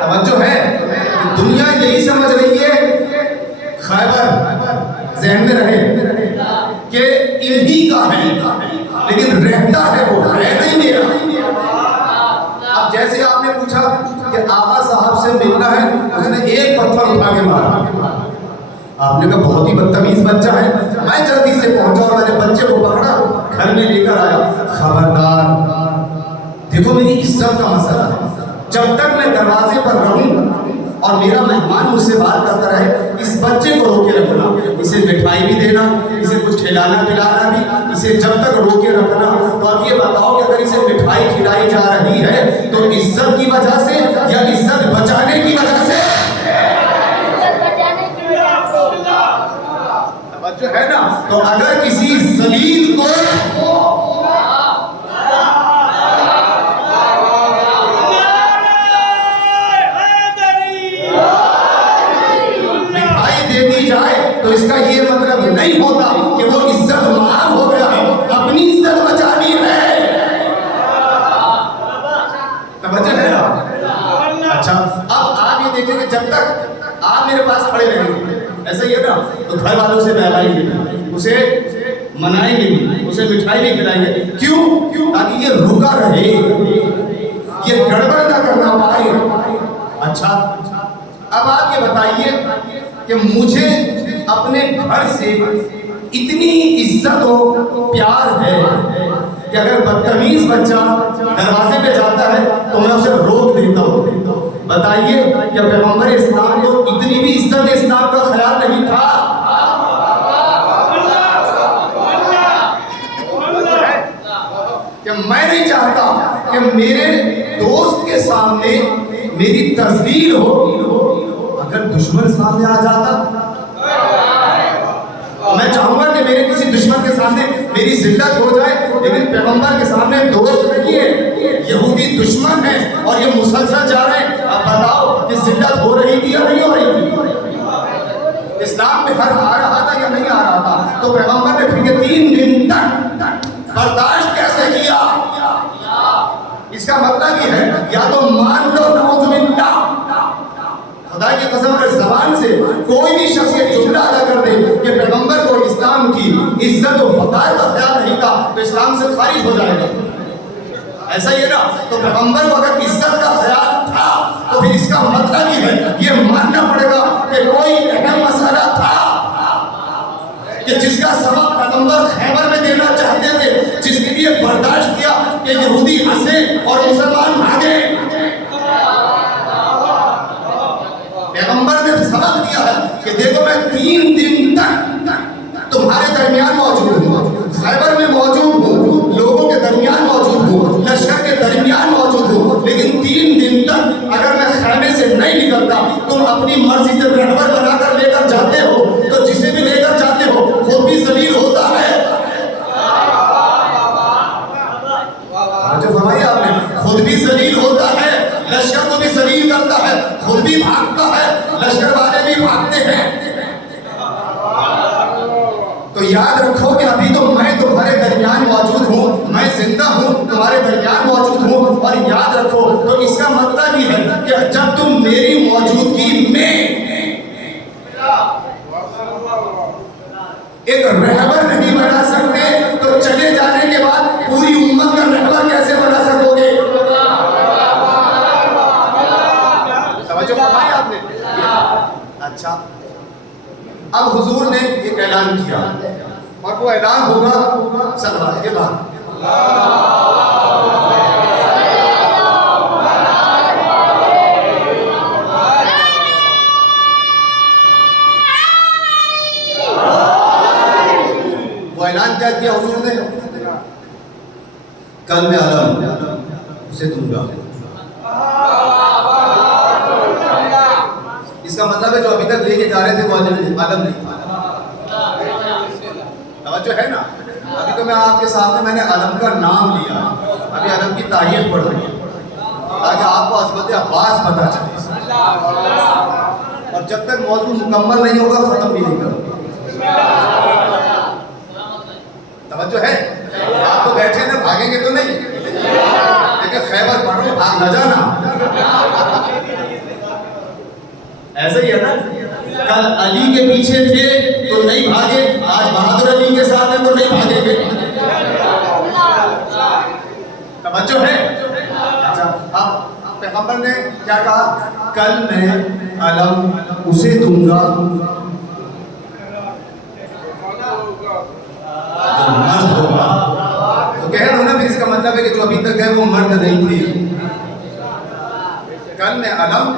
توجہ ہے. دنیا یہی سمجھ رہی ہے، خیبر ذہن میں رہے کہ انہی کا ہے، لیکن رہتا ہے وہ ہے نہیں میرا. اب جیسے آپ نے پوچھا کہ آغا صاحب سے ملنا ہے، اس نے ایک پتھر اٹھا کے مارا. آپ نے کہا بہت ہی بدتمیز بچہ ہے. میں جلدی سے پہنچا اور میں نے بچے کو پکڑا، گھر میں لے کر آیا. خبردار، دیکھو میری عزت کا مسئلہ ہے. جب تک میں دروازے پر رہوں اور میرا مہمان مجھ سے بات کرتا رہے، اس بچے کو روکے رکھنا، اسے مٹھائی بھی دینا، اسے کچھ کھلانا پلانا بھی، اسے جب تک روکے رکھنا. تو اب یہ بتاؤ کہ اگر اسے مٹھائی کھلائی جا رہی ہے تو عزت کی وجہ سے یا عزت بچانے کی وجہ سے؟ توجہ ہے نا؟ تو اگر کسی ذلیل کو تو اس کا یہ مطلب نہیں ہوتا کہ وہ عزت مار ہو گیا ہے، اپنی عزت بچانی ہے. توجہ ہے نا؟ اچھا اب آپ یہ دیکھیں کہ جب تک آپ میرے پاس کھڑے رہیں گے ایسا ہی ہے نا، تو گھر والوں سے بہلائیں گے، اسے منائیں گے بھی، اسے مٹھائی بھی کھلائیں گے. کیوں؟ تاکہ یہ رکا رہے، یہ گڑبڑ نہ کرنا پائے. اچھا اب آپ یہ بتائیے کہ مجھے اپنے گھر سے اتنی عزت و پیار ہے کہ اگر بدتمیز بچہ دروازے پہ جاتا ہے تو میں اسے روک دیتا ہوں. بتائیے کہ پیغمبر اسلام کو اتنی بھی عزت اسلام کا خیال نہیں تھا؟ کہ میں نہیں چاہتا کہ میرے دوست کے سامنے میری تذلیل ہو. اگر دشمن سامنے آ جاتا، میں چاہوں گا کہ میرے کسی دشمن کے سامنے میری ذلت ہو جائے، لیکن پیغمبر کے سامنے دوست نہیں ہے، یہودی دشمن ہے اور یہ مسلسل جا رہے ہیں. اب بتاؤ کہ ذلت ہو رہی تھی یا نہیں ہو رہی تھی؟ اسلام میں حرف آ رہا تھا یا نہیں آ رہا تھا؟ تو پیغمبر نے پھر 3 دن تک برداشت کیسے کیا؟ اس کا مطلب یہ ہے یا تو مان لو نعوذ باللہ، خدا کی قسم اگر زبان سے کوئی بھی شخص یہ جملہ ادا کر دے کہ پیغمبر کو اسلام کی عزت و وقار کا خیال نہیں تھا تو اسلام سے خارج ہو جائے گا. ایسا ہی ہے نا. تو پیغمبر کو اگر عزت کا خیال تھا تو پھر اس کا مطلب ہی ہے یہ ماننا پڑے گا کہ کوئی اہم مسئلہ تھا کہ جس کا سبب پیغمبر خیبر میں دینا چاہتے تھے, جس کے لیے برداشت کیا کہ یہودی ہنسے اور مسلمان بھاگے. پیغمبر نے سبق دیا ہے کہ دیکھو میں 3 دن تک تمہارے درمیان موجود ہوں, خیبر میں موجود ہوں, لوگوں کے درمیان موجود ہوں, لشکر کے درمیان موجود ہوں, لیکن 3 دن تک اگر میں خیمے سے نہیں نکلتا تم اپنی مرضی سے رہبر بنا کر لے کر جاتے ہو تو جسے بھی لے کر جاتے ہو خود بھی ذلیل ہوتا ہے. جو فرمایا آپ نے, خود بھی ذلیل ہوتا ہے, لشکر کو بھی ذلیل کرتا ہے, خود بھی بھاگتا ہے, لشکر والے بھی بھاگتے ہیں. تو یاد رکھو کہ ابھی تو میں تمہارے درمیان موجود ہوں, میں زندہ ہوں, تمہارے درمیان موجود ہوں. اور یاد رکھو تو اس کا مطلب یہ ہے کہ جب تم میری موجودگی میں ایک رہبر نہیں بنا سکتے تو چلے جانے کے بعد پوری امت کا رہبر کیسے بنا سکو گے؟ توجہ فرمائی آپ نے. اچھا, اب حضور نے ایک اعلان کیا اور وہ اعلان ہوگا صلوات کے بعد. وہ اعلان کیا کیا حضور نے؟ کل میں علم اسے دوں گا. اس کا مطلب ہے جو ابھی تک لے کے جا رہے تھے وہ علم نہیں تھا. توجہ ہے نا. ابھی تو میں آپ کے سامنے میں نے علم کا نام لیا, ابھی علم کی تاریخ پڑھ رہی ہے تاکہ آپ کو عظمت عباس پتہ چلے. اور جب تک موضوع مکمل نہیں ہوگا ختم بھی نہیں کروں گا. توجہ ہے. آپ تو بیٹھے نا, بھاگیں گے تو نہیں, لیکن خیبر پڑھو بھاگ نہ جانا. ایسا ہی ہے نا. کل علی کے پیچھے تھے تو نہیں بھاگے, آج بہادر علی کے ساتھ ہیں تو نہیں بھاگیں گے. توجہ ہے. اچھا, اب پیغمبر نے کیا کہا؟ کل میں علم اسے دوں گا جو مرد ہوگا. تو کہہ رہا ہوں نا, پھر اس کا مطلب ہے کہ جو ابھی تک ہے وہ مرد نہیں تھی. کل میں علم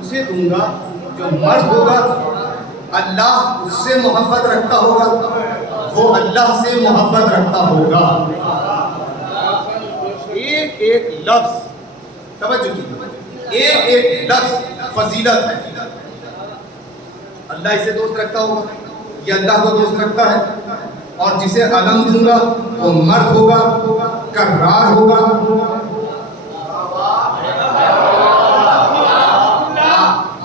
اسے دوں گا جو مرد ہوگا, اللہ اس سے محبت رکھتا ہوگا, وہ اللہ سے محبت رکھتا ہوگا. ایک ایک لفظ توجہ کیجیے, ایک ایک لفظ فضیلت ہے. اللہ اسے دوست رکھتا ہوگا, یہ اللہ کو دوست رکھتا ہے. اور جسے علم دوں گا وہ مرد ہوگا, کرار ہوگا,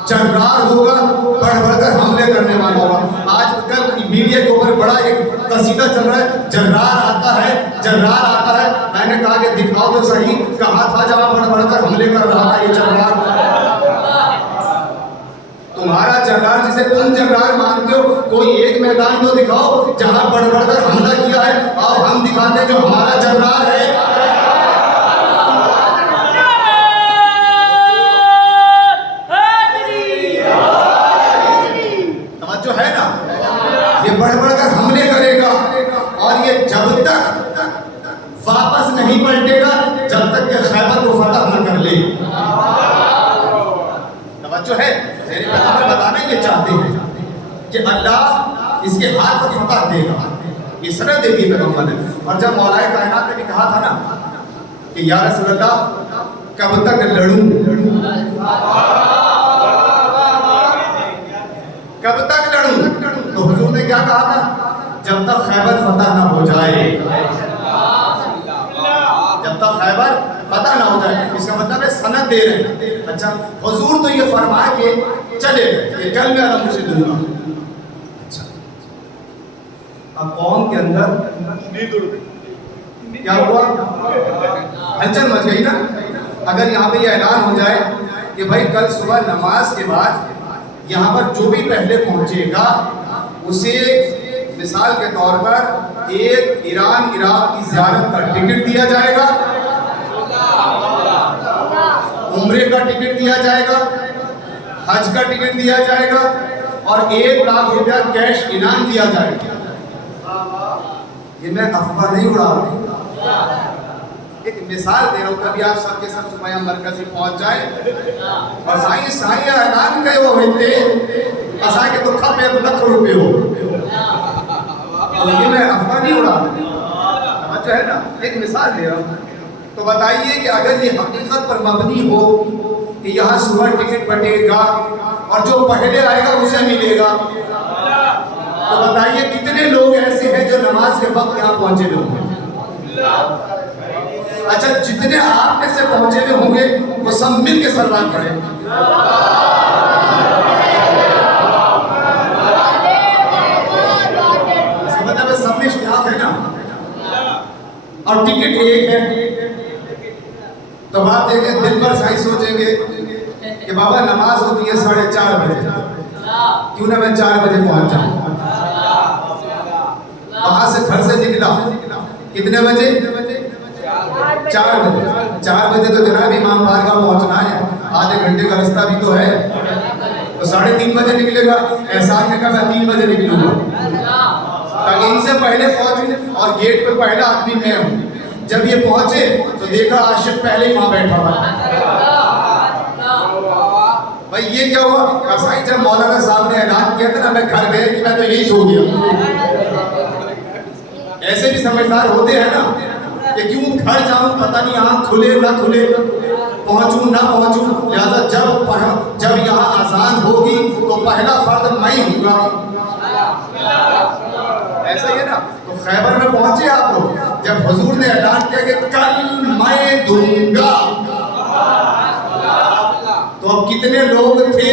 جرار ہوگا, بڑھ بڑھ کر حملے کرنے والا ہوگا. آج کل میڈیا کے اوپر بڑا ایک قصیدہ چل رہا ہے, جرار آتا ہے, جرار آتا ہے. میں نے کہا کہ دکھاؤ تو صحیح کہاں تھا جہاں بڑھ بڑھ کر حملے کر رہا تھا یہ جرار. تمہارا جرار جسے تم جرار مانتے ہو, کوئی ایک میدان تو دکھاؤ جہاں بڑھ بڑھ کر حملہ کیا ہے, اور ہم دکھاتے ہیں جو ہمارا جرار ہے. توجہ ہے نا. یہ بڑھ بڑھ کر حملے کرے گا اور یہ جب تک واپس نہیں پلٹے گا جب تک کہ خیبر کو فتح نہ کر لے. توجہ ہے. میرے پیغمبر بتانا یہ چاہتے ہیں کہ اللہ اس کے ہاتھ پر فتح دے گا. یہ سند دے دی پیغمبر نے. اور جب مولا کائنات نے بھی کہا تھا نا کہ یا رسول اللہ کب تک لڑوں, کب تک لڑوں, تو حضور نے کیا کہا تھا؟ جب تک خیبر فتح نہ ہو جائے. جب تک خیبر فتح نہ ہو جائے. اس کا مطلب ہے سند دے رہے ہیں. اچھا, حضور تو یہ فرما کے چلے گئے کہ کل میں علم اسے دوں گا. اچھا, اب قوم کے اندر کیا ہوا؟ ہلچل مچ گئی نا. اگر یہاں پہ یہ اعلان ہو جائے کہ بھائی کل صبح نماز کے بعد یہاں پر جو بھی پہلے پہنچے گا اسے مثال کے طور پر ایک ایران عراق کی زیارت کا ٹکٹ دیا جائے گا، عمرے کا ٹکٹ دیا جائے گا، حج کا ٹکٹ دیا جائے گا اور 1 لاکھ روپیہ کیش انعام دیا جائے گا۔ یہ میں افواہ نہیں اڑا رہا ہوں، ایک مثال دے رہا ہوں۔ کبھی آپ سب کے سب سمیہ مرکزی پہنچ جائیں اور سائیں اعلان کہے وہ ہوتے اساں کے تو کھپے 1 لاکھ روپے ہو، یہ میں افواہ نہیں اڑا رہا، جو ہے نا ایک مثال دے رہا ہوں۔ تو بتائیے کہ اگر یہ حقیقت پر مبنی ہو کہ یہاں صبح ٹکٹ بٹے گا اور جو پہلے آئے گا اسے ملے گا، تو بتائیے کتنے لوگ ایسے ہیں جو نماز کے وقت یہاں پہنچے ہوئے ہوں گے؟ اچھا، جتنے آپ میں سے پہنچے ہوئے ہوں گے وہ سب مل کے سلوات پڑھیں۔ مطلب سب میں اشتیاق ہے نا، اور ٹکٹ ایک ہے، تو بات دیکھیں دن بھر سائیں سوچیں گے کہ بابا نماز ہوتی ہے 4:30 بجے، کیوں نہ میں 4 بجے پہنچ جاؤں۔ وہاں سے گھر سے نکلا کتنے بجے؟ 4 بجے۔ 4 بجے تو جناب امام بارگاہ پہنچنا ہے، آدھے گھنٹے کا رستہ بھی تو ہے، تو 3:30 بجے نکلے گا۔ احسان نے کہا میں 3 بجے نکلوں گا تاکہ ان سے پہلے پہنچوں، اور گیٹ پہ پہلا آدمی میں ہوں۔ جب یہ پہنچے تو دیکھا عاشق پہلے ہی وہاں بیٹھا ہوا۔ بھائی یہ کیا ہوا؟ کسائی جب مولانا صاحب نے اعلان کیا تھا نا میں گھر گئے کہ میں تو یہی سو گیا۔ ایسے بھی سمجھدار ہوتے ہیں نا کہ کیوں گھر جاؤں، پتہ نہیں آنکھ کھلے نہ کھلے، پہنچوں نہ پہنچوں، لہذا جب یہاں اذان ہوگی تو پہلا فرد میں ہوں گا۔ ایسا ہی ہے نا۔ تو خیبر میں پہنچے آپ لوگ، جب حضور نے اعلان کیا کہ کل میں دوں گا، تو اب کتنے لوگ تھے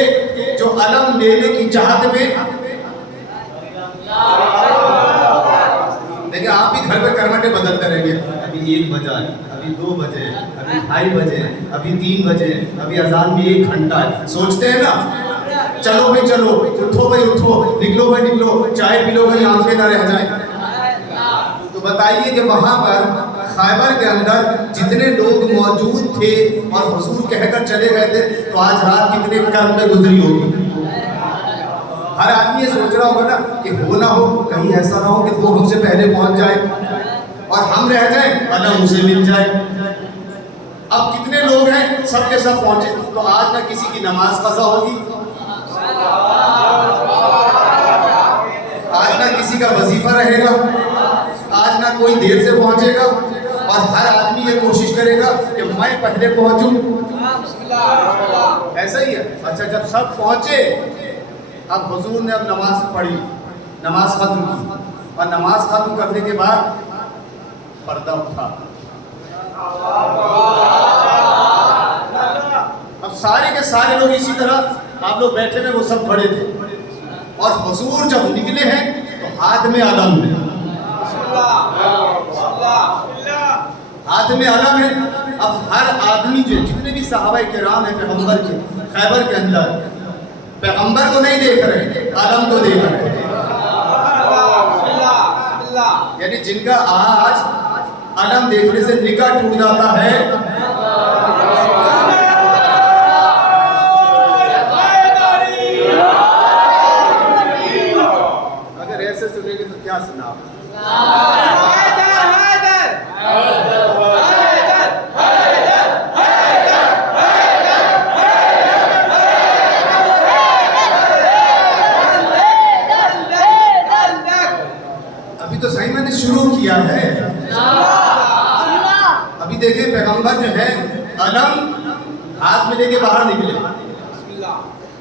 جو علم لینے کی چاہت میں؟ دیکھیں آپ بھی گھر پہ کرمٹیں بدلتے رہیں گے، ابھی 1 بجا، ابھی 2 بجے، ابھی 2:30 بجے، ابھی 3 بجے، ابھی اذان بھی 1 گھنٹہ ہے، سوچتے ہیں نا۔ چلو بھائی چلو، اٹھو بھائی اٹھو، نکلو بھائی نکلو، چائے پی لو بھائی آنکھیں نہ رہ جائیں۔ تو بتائیے کہ وہاں پر خیبر کے اندر جتنے لوگ موجود تھے اور حضور کہہ کر چلے گئے تھے، تو آج رات کتنے کرم میں گزری ہوگی۔ ہر آدمی یہ سوچ رہا ہوگا نا کہ ہو نہ ہو، کہیں ایسا نہ ہو کہ وہ ہم سے پہلے پہنچ جائے اور ہم رہ جائیں، اللہ اسے مل جائے۔ اب کتنے لوگ ہیں، سب کے سب پہنچے، تو آج نہ کسی کی نماز قضا ہوگی، آج نہ کسی کا وظیفہ رہے گا، آج نہ کوئی دیر سے پہنچے گا، اور ہر آدمی یہ کوشش کرے گا کہ میں پہلے پہنچوں۔ ایسا ہی ہے۔ اچھا جب سب پہنچے، اب حضور نے اب نماز پڑھی، نماز ختم کی، اور نماز ختم کرنے کے بعد پردہ اٹھا۔ اب سارے کے سارے لوگ اسی طرح آپ لوگ بیٹھے ہیں، وہ سب کھڑے تھے، اور حضور جب نکلے ہیں تو ہاتھ میں علم ہے، ہاتھ میں علم ہے۔ اب ہر آدمی جو جتنے بھی صحابہ کرام ہیں پیغمبر کے خیبر کے اندر، پیغمبر کو نہیں دیکھ رہے، علم کو دیکھ رہے، یعنی جن کا آج علم دیکھنے سے نکاح ٹوٹ جاتا ہے۔ اگر ایسے سنیں گے تو کیا سنا آپ؟ تو صحیح میں نے شروع کیا ہے۔ ابھی دیکھیں پیغمبر جو ہے علم ہاتھ میں لے کے باہر نکلے،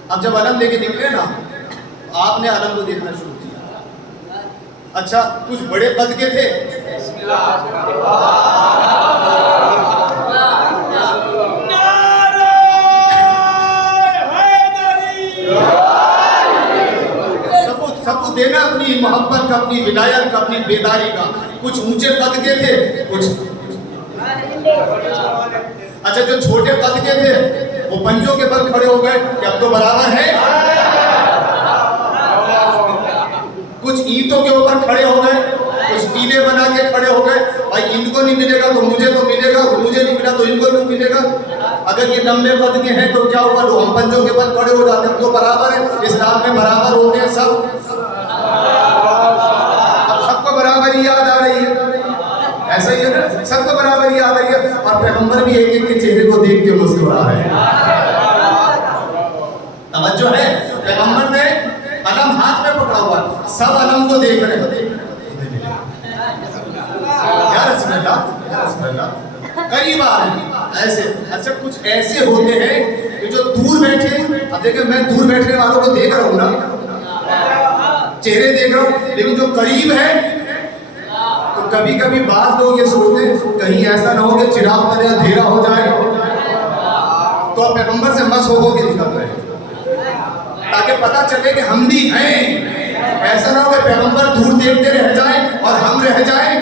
اب جب علم لے کے نکلے نا، آپ نے علم کو دیکھنا شروع کیا۔ اچھا کچھ بڑے قد کے تھے، ثبوت دینا اپنی محبت کا، اپنی ولایت کا، اپنی بیداری کا۔ کچھ اونچے قد کے تھے، کچھ اچھا جو چھوٹے قد کے تھے وہ پنجوں کے بل کھڑے ہو گئے کہ اب تو برابر ہے، کچھ اینٹوں کے اوپر کھڑے ہو گئے, کچھ ٹیلے بنا کے کھڑے ہو گئے, بھائی ان کو نہیں ملے گا تو مجھے تو ملے گا, مجھے نہیں ملا تو ان کو نہیں ملے گا. اگر یہ لمبے قد کے ہیں تو کیا ہوا, لو ہم پنجوں کے بل کھڑے ہو جاتے ہیں, ہم تو برابر ہیں, اسلام میں برابر ہوتے ہیں سب. اب سب کو برابری یاد آ رہی ہے, ایسا ہی ہے نا, سب کو برابری یاد آ رہی ہے, اور پیغمبر بھی ایک ایک کے چہرے کو دیکھ کے مسکرا رہے ہیں. توجہ ہے, پیغمبر نے علم ہاتھ میں پکڑا ہوا, سب علم کو دیکھ رہے ہیں. یا رسول اللہ, یا رسول اللہ, قریب آ رہے ہیں ایسے. اچھا کچھ ایسے ہوتے ہیں کہ جو دور بیٹھے, اب دیکھیں میں دور بیٹھنے والوں کو دیکھ رہا ہوں نا, چہرے دیکھ رہا ہوں, لیکن جو قریب ہے تو کبھی کبھی بعض لوگ یہ سوچتے ہیں کہیں ایسا نہ ہو کہ چراغ پر اندھیرا ہو جائے تو آپ پیغمبر سے مس ہو کے نکل رہے ہیں, تاکہ پتہ چلے کہ ہم بھی ہیں. ایسا نہ ہو کہ پیغمبر دور دیکھتے رہ جائیں اور ہم رہ جائیں.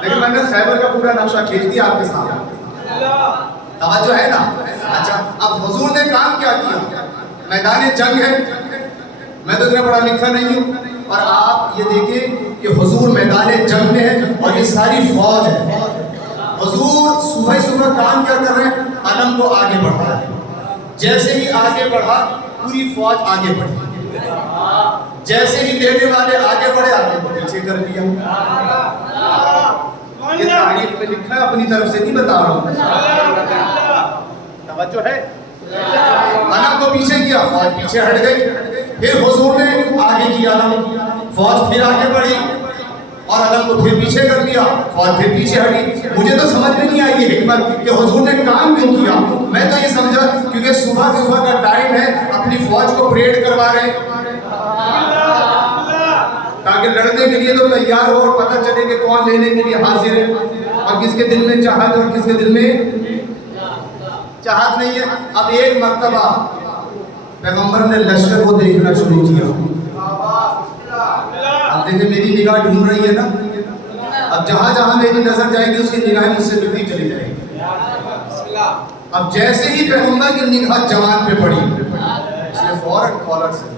لیکن میں نے خیبر کا پورا نقشہ کھینچ دیا آپ کے سامنے, توجہ ہے نا. اچھا اب حضور نے کام کیا کیا, میدان جنگ ہے, میں تو اتنا پڑھا لکھا نہیں ہوں, اور آپ یہ دیکھیں کہ حضور میدان جنگ میں ہے اور یہ ساری فوج ہے. حضور صبح صبح کام کیا کر رہے ہیں, علم کو آگے بڑھا رہے ہیں. جیسے ہی آگے بڑھا پوری فوج آگے بڑھی, جیسے ہی دینے والے آگے بڑھے آگے پیچھے کر دیا. یہ تاریخ میں لکھا ہے, اپنی طرف سے نہیں بتا رہا ہوں. توجہ ہے, علم کو پیچھے کیا, فوج پیچھے ہٹ گئی. پھر حضور نے آگے کیا علم, فوج پھر آگے بڑھی, اور علم کو پھر پیچھے کر دیا, فوج پھر پیچھے ہٹی. مجھے تو سمجھ میں نہیں آئی یہ حکمت کہ حضور نے کام کیوں کیا. میں تو یہ سمجھا کیونکہ صبح صبح کا ٹائم ہے, اپنی فوج کو پریڈ کروا رہے ہیں تاکہ لڑنے کے لیے تو تیار ہو اور پتہ چلے کہ کون لینے کے لیے حاضر ہے, اور کس کے دل میں چاہت اور کس کے دل میں چاہت نہیں ہے. اب ایک مرتبہ پیغمبر نے لشکر کو دیکھنا شروع کیا. اب دیکھیں میری نگاہ ڈھونڈ رہی ہے نا, اب جہاں جہاں میری نظر جائے گی اس کی نگاہیں مجھ سے ملتی چلی جائے گی. اب جیسے ہی پیغمبر کی نگاہ جوان پہ پڑی, اس نے فوراً کالر سے,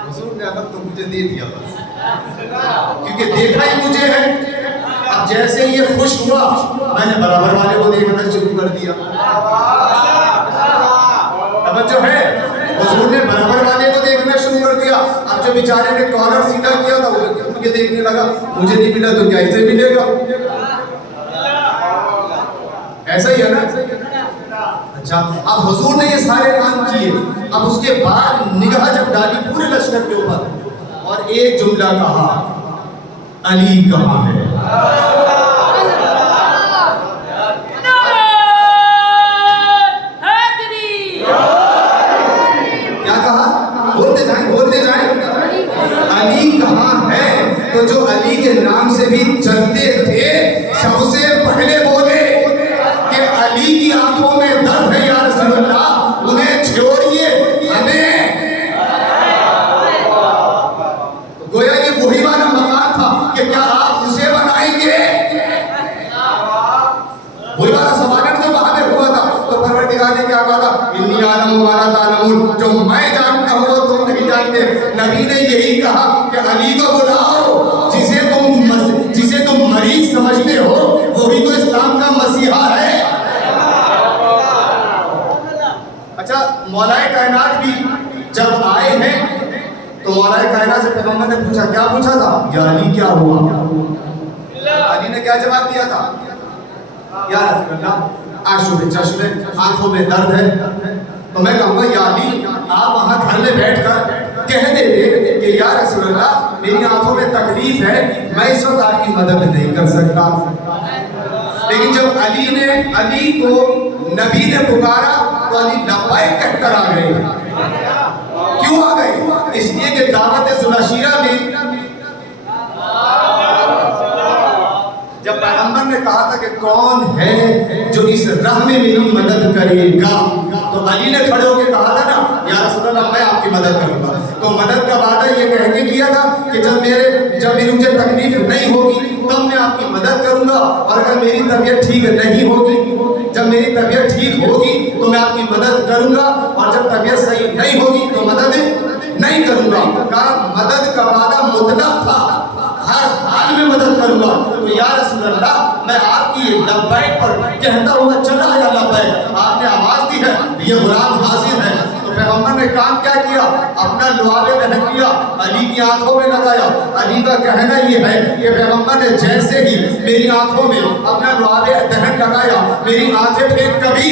حضور نے ادب تو مجھے دے دیا بس, کیونکہ دیکھا ہی مجھے ہے. اب جیسے ہی یہ خوش ہوا, میں نے برابر والے کو دیکھنا شروع کر دیا. توجہ ہے, حضور نے برابر والے کو دیکھنا شروع کر دیا. اب جو بیچارے نے کالر سیدھا کیا تھا وہ مجھے دیکھنے لگا, مجھے نہیں ملا تو کیا اسے ملے گا. ایسا ہی ہے نا. اچھا اب حضور نے یہ سارے کام کیے. اب اس کے بعد نگاہ جب ڈالی پورے لشکر کے اوپر اور ایک جملہ کہا, علی کہاں ہے. کیا کہا, بولتے جائیں علی کہاں ہے. تو جو علی کے نام سے بھی چلتے تھے سب سے پہلے بولے کہ علی کی آنکھوں میں درد ہے یا رسول اللہ, انہیں چھوڑیے ہمیں. گویا یہ وہی والا مقام تھا کہ کیا آپ اسے بنائیں گے, وہی والا سوال جو وہاں پہ ہوا تھا. تو پروردگار نے کیا کہا تھا, انی عالم والا تعلمون, جو میں جانتا ہوں وہ تم نہیں جانتے. نبی نے یہی کہا کہ علی کو بلاؤ, جسے تم مریض سمجھتے ہو وہی تو اسلام کا مسیحا ہے. اچھا مولائے کائنات بھی جب آئے ہیں تو مولائے کائنات سے پیغمبر نے پوچھا, کیا پوچھا تھا, یا علی کیا ہوا. علی نے کیا جواب دیا تھا, یا رسول اللہ آشوب چشم, آنکھوں میں درد ہے. تو میں کہوں گا یا علی آپ وہاں گھر میں بیٹھ کر کہہ دیتے کہ یا رسول اللہ میری آنکھوں میں تکلیف ہے, میں اس وقت آپ کی مدد نہیں کر سکتا. لیکن جب علی کو نبی نے پکارا تو علی لبیک کہہ کر آ گئے. کیوں آ گئے, اس لیے کہ دعوت ذوالعشیرہ میں جب پیغمبر نے کہا تھا کہ کون ہے جو اس راہ میں میری مدد کرے گا, تو علی نے کھڑے ہو کے کہا تھا نا یا رسول اللہ میں آپ کی مدد کروں گا. تو مدد کا وعدہ یہ کہہ کے کیا تھا کہ جب مجھے تکلیف نہیں ہوگی تب میں آپ کی مدد کروں گا, اور اگر میری طبیعت ٹھیک نہیں ہوگی, جب میری طبیعت ٹھیک ہوگی تو میں آپ کی مدد کروں گا, اور جب طبیعت صحیح نہیں ہوگی تو مدد نہیں کروں گا. کہا مدد مطلق تھا، ہر حال میں مدد کروں گا۔ تو یا رسول اللہ میں آپ کی لبیک پر کہتا ہوا چلا آیا لبیک، آپ نے آواز دی ہے یہ غلام حاضر ہے۔ تو پیغمبر نے کام کیا کیا؟ اپنا لعاب دہن کیا، علی کی آنکھوں میں لگایا۔ علی کا کہنا یہ ہے کہ پیغمبر نے جیسے ہی میری آنکھوں میں اپنا لعاب دہن لگایا، میری آنکھیں پھر کبھی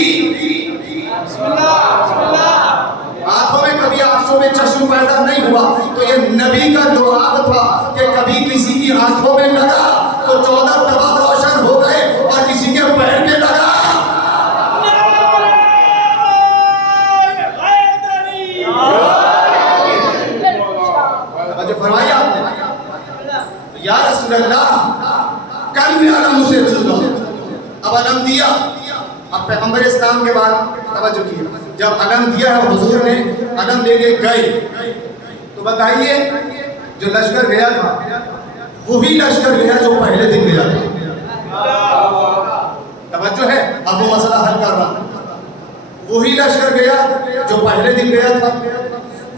آنکھوں میں کبھی آنکھوں میں چشم پیدا نہیں ہوا۔ تو یہ نبی کا لعاب تھا کہ کبھی کسی کی آنکھوں میں لگا تو 14 طبق روشن ہو گئے، اور کسی کے پیر میں لگا جو فرمایا آپ نے یا رسول اللہ کل میں علم اسے دوں گا۔ اب علم دیا، اب پیغمبر اسلام کے بعد توجہ کیا، جب علم دیا ہے حضور نے علم لے کے گئے، تو بتائیے جو لشکر گیا تھا وہی لشکر گیا جو پہلے دن گیا تھا۔ توجہ ہے، اب وہ مسئلہ حل کر رہا، وہی لشکر گیا جو پہلے دن گیا تھا،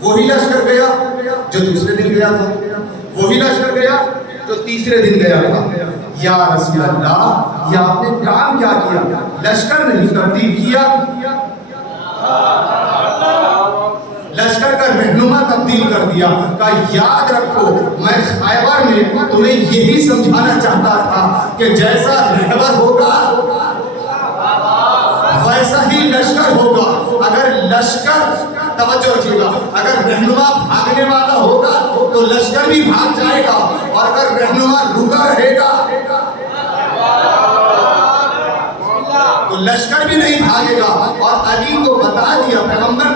وہی لشکر گیا جو دوسرے دن گیا تھا، وہی لشکر گیا جو تیسرے دن گیا تھا۔ یا رسول اللہ یہ آپ نے کام کیا کیا؟ لشکر نہیں تبدیل کیا، لشکر کا رہنما تبدیل کر دیا۔ کہا یاد رکھو میں خیبر میں تمہیں یہی سمجھانا چاہتا تھا کہ جیسا رہبر ہوگا ویسا ہی لشکر ہوگا۔ اگر لشکر توجہ رکھیے گا، اگر رہنما بھاگنے والا ہوگا تو لشکر بھی بھاگ جائے گا، اور اگر رہنما رکا رہے گا تو لشکر بھی نہیں بھاگے گا۔ اور علی کو بتا دیا پیغمبر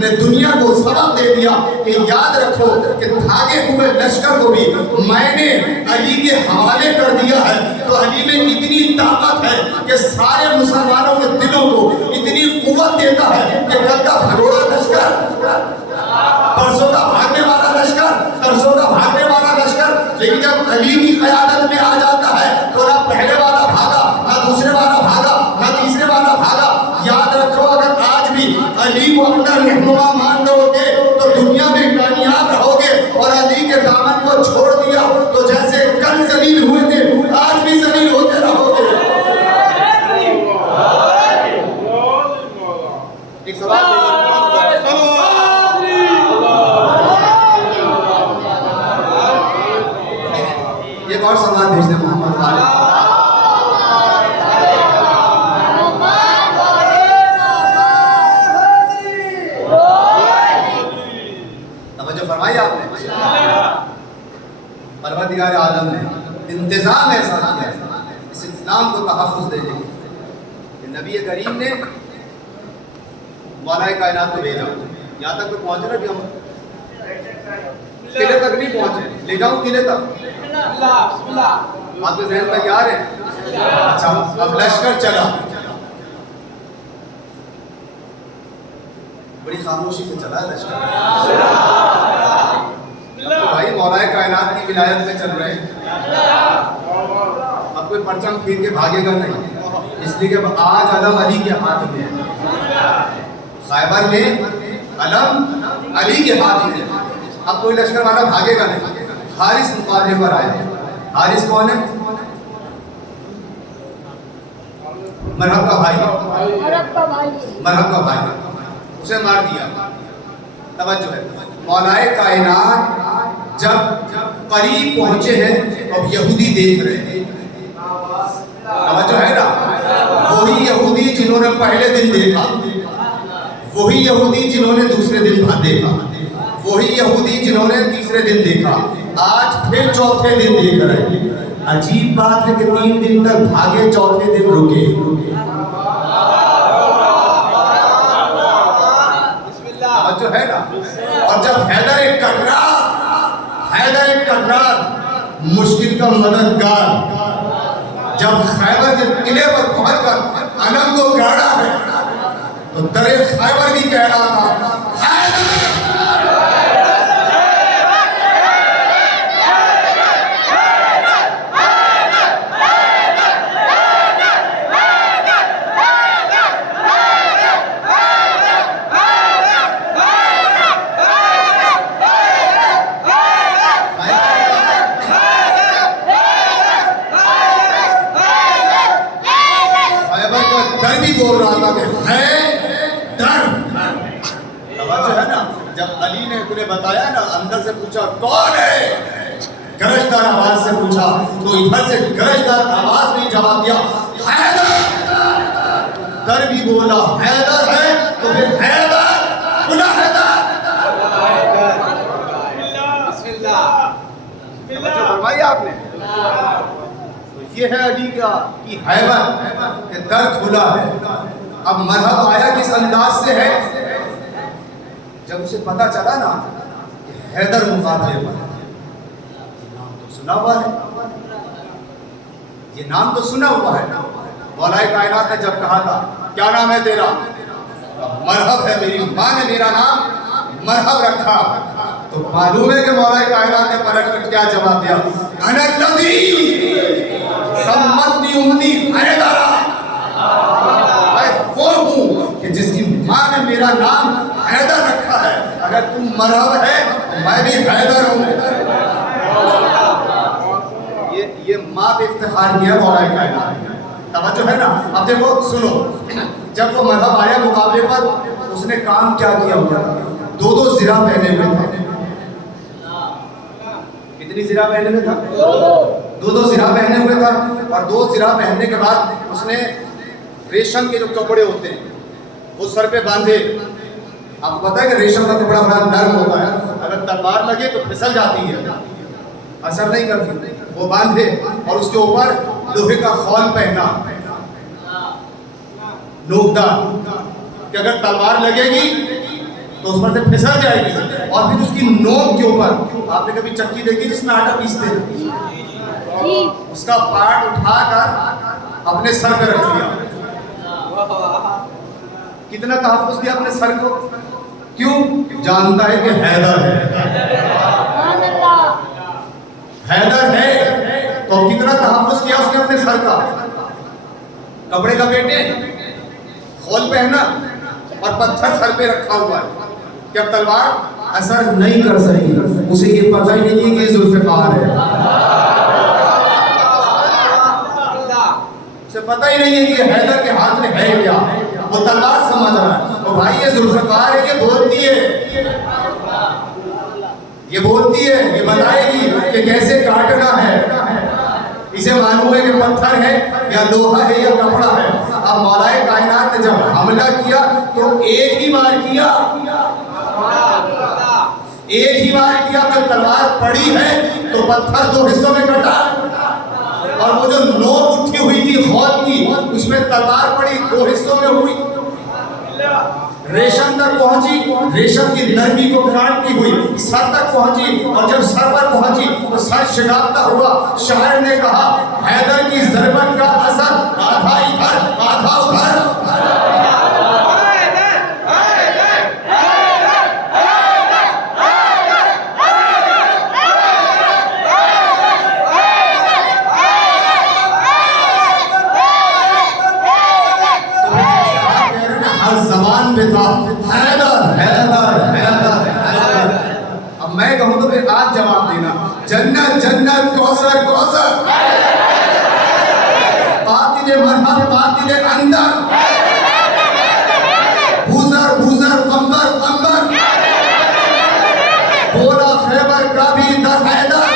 نے دنیا کو سبق دے دیا کہ یاد رکھو کہ بھاگے ہوئے لشکر کو بھی میں نے علی کے حوالے کر دیا ہے۔ تو علی میں اتنی طاقت ہے کہ سارے مسلمانوں کے دلوں کو اتنی قوت دیتا ہے کہ کل کا بھگوڑا لشکر، پرسوں کا بھاگنے والا لشکر، ترسوں کا بھاگنے والا لشکر، لیکن جب علی کی قیادت میں آ جاتا ہے تو نہ پہلے والا بھاگا، نہ دوسرے والا بھاگا، نہ تیسرے والا بھاگا۔ یاد رکھو اگر آج بھی علی کو اپنا رہنما مان لو گے تو دنیا میں کامیاب رہو گے، اور علی کے دامن کو چھوڑ دیا تو جیسے کل ذلیل ہوئے تھے آج بھی ذلیل ہوتے رہو گے۔ ایک سوال ایک اور سوال بھیج دیں محمد غالب۔ پروردگار عالم نے انتظام ایسا کیا ہے اس اسلام کو تحفظ دینے کے لیے، نبی کریم نے مولا کائنات کو بھیجا، یہاں تک تو پہنچے نا کہ ہم قلعے تک نہیں پہنچے، لے جاؤں قلعے تک، آپ کے ذہن تیار ہے؟ اچھا اب لشکر چلا، بڑی خاموشی سے چلا ہے لشکر، بھائی مولا کائنات کی ولایت میں چل رہے ہیں، اب کوئی پرچم پھیر کے بھاگے گا نہیں، اس لیے کہ آج علم علی کے ہاتھ میں ہے، خیبر میں علم علی کے ہاتھ میں ہے، اب کوئی لشکر والا بھاگے گا نہیں۔ حارث مقابلے پر آئے، حارث کون ہے؟ مرحب کا بھائی، مرحب کا بھائی، اسے مار دیا۔ توجہ ہے، مولا کائنات جب قریب پہنچے ہیں اب یہودی دیکھ رہے ہیں، توجہ ہے نا، وہی یہودی جنہوں نے پہلے دن دیکھا، وہی یہودی جنہوں نے دوسرے دن دیکھا، وہی یہودی جنہوں نے تیسرے دن دیکھا، آج پھر چوتھے دن دیکھ رہے ہیں۔ عجیب بات ہے کہ 3 دن تک بھاگے، چوتھے دن رکے، توجہ ہے نا۔ اور جب حیدر کرار مشکل کا مددگار جب خیبر کے قلعے پر پہنچ کر علم کو گاڑا ہے تو در خیبر بھی کہہ رہا تھا نے بتایا نا اندر سے پوچھا کون ہے، گرجدار آواز سے پوچھا تو ادھر سے گرجدار آواز نے جواب دیا حیدر۔ در بھی بولا حیدر ہے تو پھر حیدر کھلا حیدر۔ بسم اللہ فرمایا آپ نے، یہ ہے علی کی حیبت کہ در کھلا ہے۔ اب مذہب آیا کس انداز سے ہے؟ جب اسے پتا چلا نا کہ حیدر مقابلے پر، یہ نام تو سنا ہوا ہے، یہ نام تو سنا ہوا ہے۔ مولا کائنات نے جب کہا تھا کیا نام ہے تیرا؟ مرحب ہے، میری ماں نے میرا نام مرحب رکھا، تو معلوم ہے کہ مولا کائنات نے پلٹ کر کیا جواب دیا، انا الذی سمتنی امتی حیدر، میں وہ ہوں کہ جس کی ماں نے میرا نام حیدر رکھا ہے۔ اگر تم مرحب ہے تو میں بھی حیدر ہوں۔ یہ ماں پہ افتخار کیا مولا کائنات نے، توجہ ہے نا۔ اب دیکھو سنو، جب وہ مرحب آیا مقابلے پر، اس نے کام کیا کیا ہوا تھا؟ دو زرہ پہنے ہوئے تھے۔ کتنی زرہ پہنے ہوئے تھا؟ دو زرہ پہنے ہوئے تھا، اور 2 زرہ پہننے کے بعد اس نے ریشم کے جو کپڑے ہوتے ہیں وہ سر پہ باندھے۔ آپ کو پتا ہے کہ ریشم کا کپڑا بڑا نرم ہوتا ہے، اگر تلوار لگے تو پھسل جاتی ہے، اثر نہیں کرتی۔ وہ باندھے اور اس کے اوپر لوہے کا خول پہنا نوکدار، کہ اگر تلوار لگے گی تو اس پر سے پھسل جائے گی، اور پھر اس کی نوک کے اوپر، آپ نے کبھی چکی دیکھی جس میں آٹا پیستے ہیں، اس کا پارٹ اٹھا کر اپنے سر پہ رکھ دیا۔ کتنا تحفظ دیا اپنے سر کو، کیوں؟ جانتا ہے کہ حیدر ہے، حیدر ہے، تو کتنا تحفظ کیا اس نے اپنے سر کا، کپڑے لپیٹے، خول پہنا اور پتھر سر پہ رکھا ہوا ہے کہ اب تلوار اثر نہیں کر سکتی۔ اسے یہ پتہ ہی نہیں کہ یہ ذوالفقار ہے، اسے پتہ ہی نہیں ہے کہ حیدر کے ہاتھ میں ہے کیا، وہ تلوار سمجھ رہا ہے۔ تو بھائی یہ ذوالفقار ہے، یہ بولتی ہے، یہ بولتی ہے، یہ بتائے گی کہ کیسے کاٹنا ہے، اسے معلوم ہے کہ پتھر ہے یا لوہا ہے یا کپڑا ہے۔ اب مولا کائنات نے جب حملہ کیا تو ایک ہی بار کیا، ایک ہی بار کیا، جب تلوار پڑی ہے تو پتھر 2 حصوں میں کٹا، اور وہ جو نوک اٹھی ہوئی تھی خول کی، اس میں تلوار پڑی 2 حصوں میں ہوئی، ریشم تک پہنچی، ریشم کی نرمی کو کاٹتی ہوئی سر تک پہنچی، اور جب سر پر پہنچی تو سر شگافتہ ہوا۔ شاعر نے کہا حیدر کی ضربت کا اثر آدھا ادھر آدھا ادھر۔ زبان پہ تھا حیدر حیدر حیدر حیدر۔ اب میں کہوں تو پھر آج جواب دینا، جنت جنت کوثر کوثر، قاتل مرحب قاتل اندر، بوزر بوزر قمبر قمبر، بولا خیبر کا بھی در حیدر،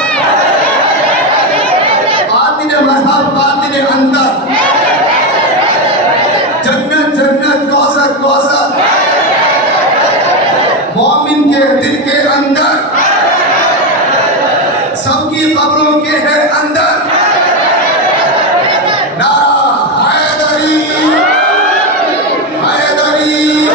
قاتل مرحب قاتل اندر، جنت جنت کوثر کوثر، مومن کے دل کے اندر، سب کی قبروں کے ہے اندر، نعرہ حیدری حیدری۔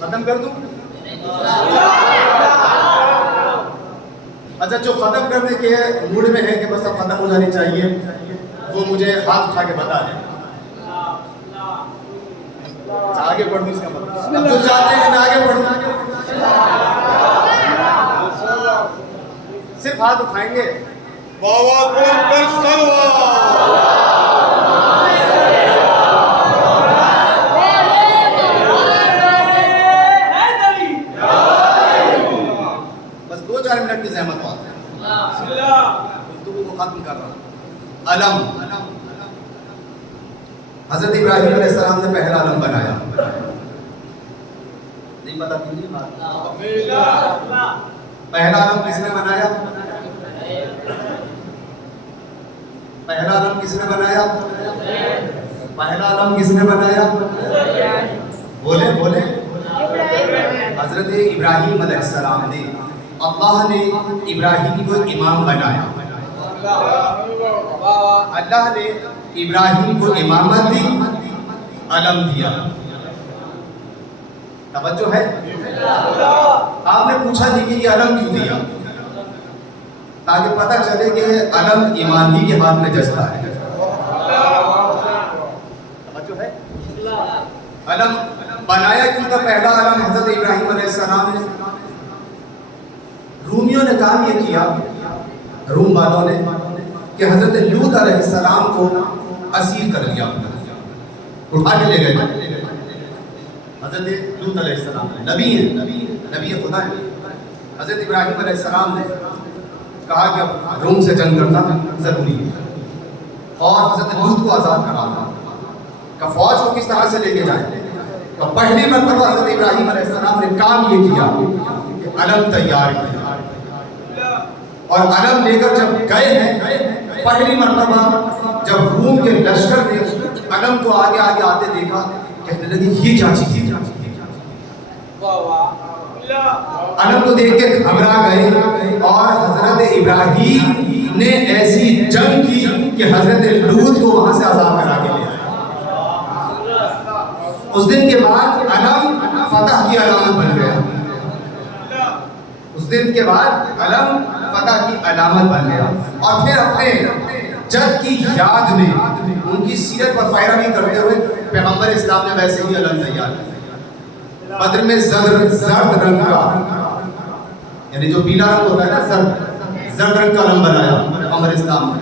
ختم کر دوں؟ اچھا، جو ختم کرنے کے موڈ میں ہے کہ بس اب ختم ہو جانی چاہیے، وہ مجھے ہاتھ اٹھا کے بتا دیں۔ آگے بڑھوں اس کا مطلب، جو چاہتے ہیں کہ میں آگے بڑھوں صرف ہاتھ اٹھائیں گے۔ بابا کو پر سلوار، بس 2-4 منٹ کی زحمت بات ہے، گفتگو کو ختم کر رہا ہوں۔ علم حضرت ابراہیم علیہ السلام نے پہلا علم بنایا. نہیں پتا کتنی بات. پہلا علم کس نے بنایا؟ پہلا علم کس نے بنایا؟ پہلا علم کس نے بنایا؟ بولے بولے. حضرت ابراہیم علیہ السلام نے. اللہ نے ابراہیم کو امام بنایا. اللہ نے ابراہیم کو امامت دی, علم دیا. توجہ ہے؟ آپ نے پوچھا نہیں کہ یہ علم کیوں دیا, تاکہ پتہ چلے کہ علم ایمان ہی کے ہاتھ میں جستا ہے. توجہ ہے؟ علم بنایا کیوں تھا پہلا علم حضرت ابراہیم علیہ السلام نے؟ رومیوں نے کام یہ کیا, روم والوں نے, کہ حضرت لوط علیہ السلام کو اسیر کر لیا, اٹھا کے لے گئے. حضرت لوط علیہ السلام نبی ہیں, نبی خدا ہے. حضرت ابراہیم علیہ السلام نے کہا کہ روم سے جنگ کرنا ضروری ہے, اور حضرت لوط کو آزاد کرانا, کہ فوج کو کس طرح سے لے کے جائیں. تو پہلی مرتبہ حضرت ابراہیم علیہ السلام نے کام یہ کیا کہ علم تیار کیا, اور علم لے کر جب گئے ہیں, پہلی مرتبہ جب روم کے لشکر نے علم کو آگے آگے آتے دیکھا, کہنے لگے یہ کیا چیز ہے. علم کو دیکھ کے گھبرا گئے, اور حضرت ابراہیم نے ایسی جنگ کی کہ حضرت لوط کو وہاں سے آزاد کرا کے لے آئے. اس دن کے بعد علم فتح کی علامت بن گیا. اس دن کے بعد علم فتح کی علامت بن گیا. اور پھر اپنے جد کی یاد میں ان کی سیرت پر پیروی کرتے ہوئے پیغمبر اسلام نے ویسے ہی علم تیار کیا. بدر میں زرد رنگ کا, یعنی جو پیلا رنگ ہوتا ہے نا, زرد رنگ کا علم بنایا پیغمبر اسلام نے.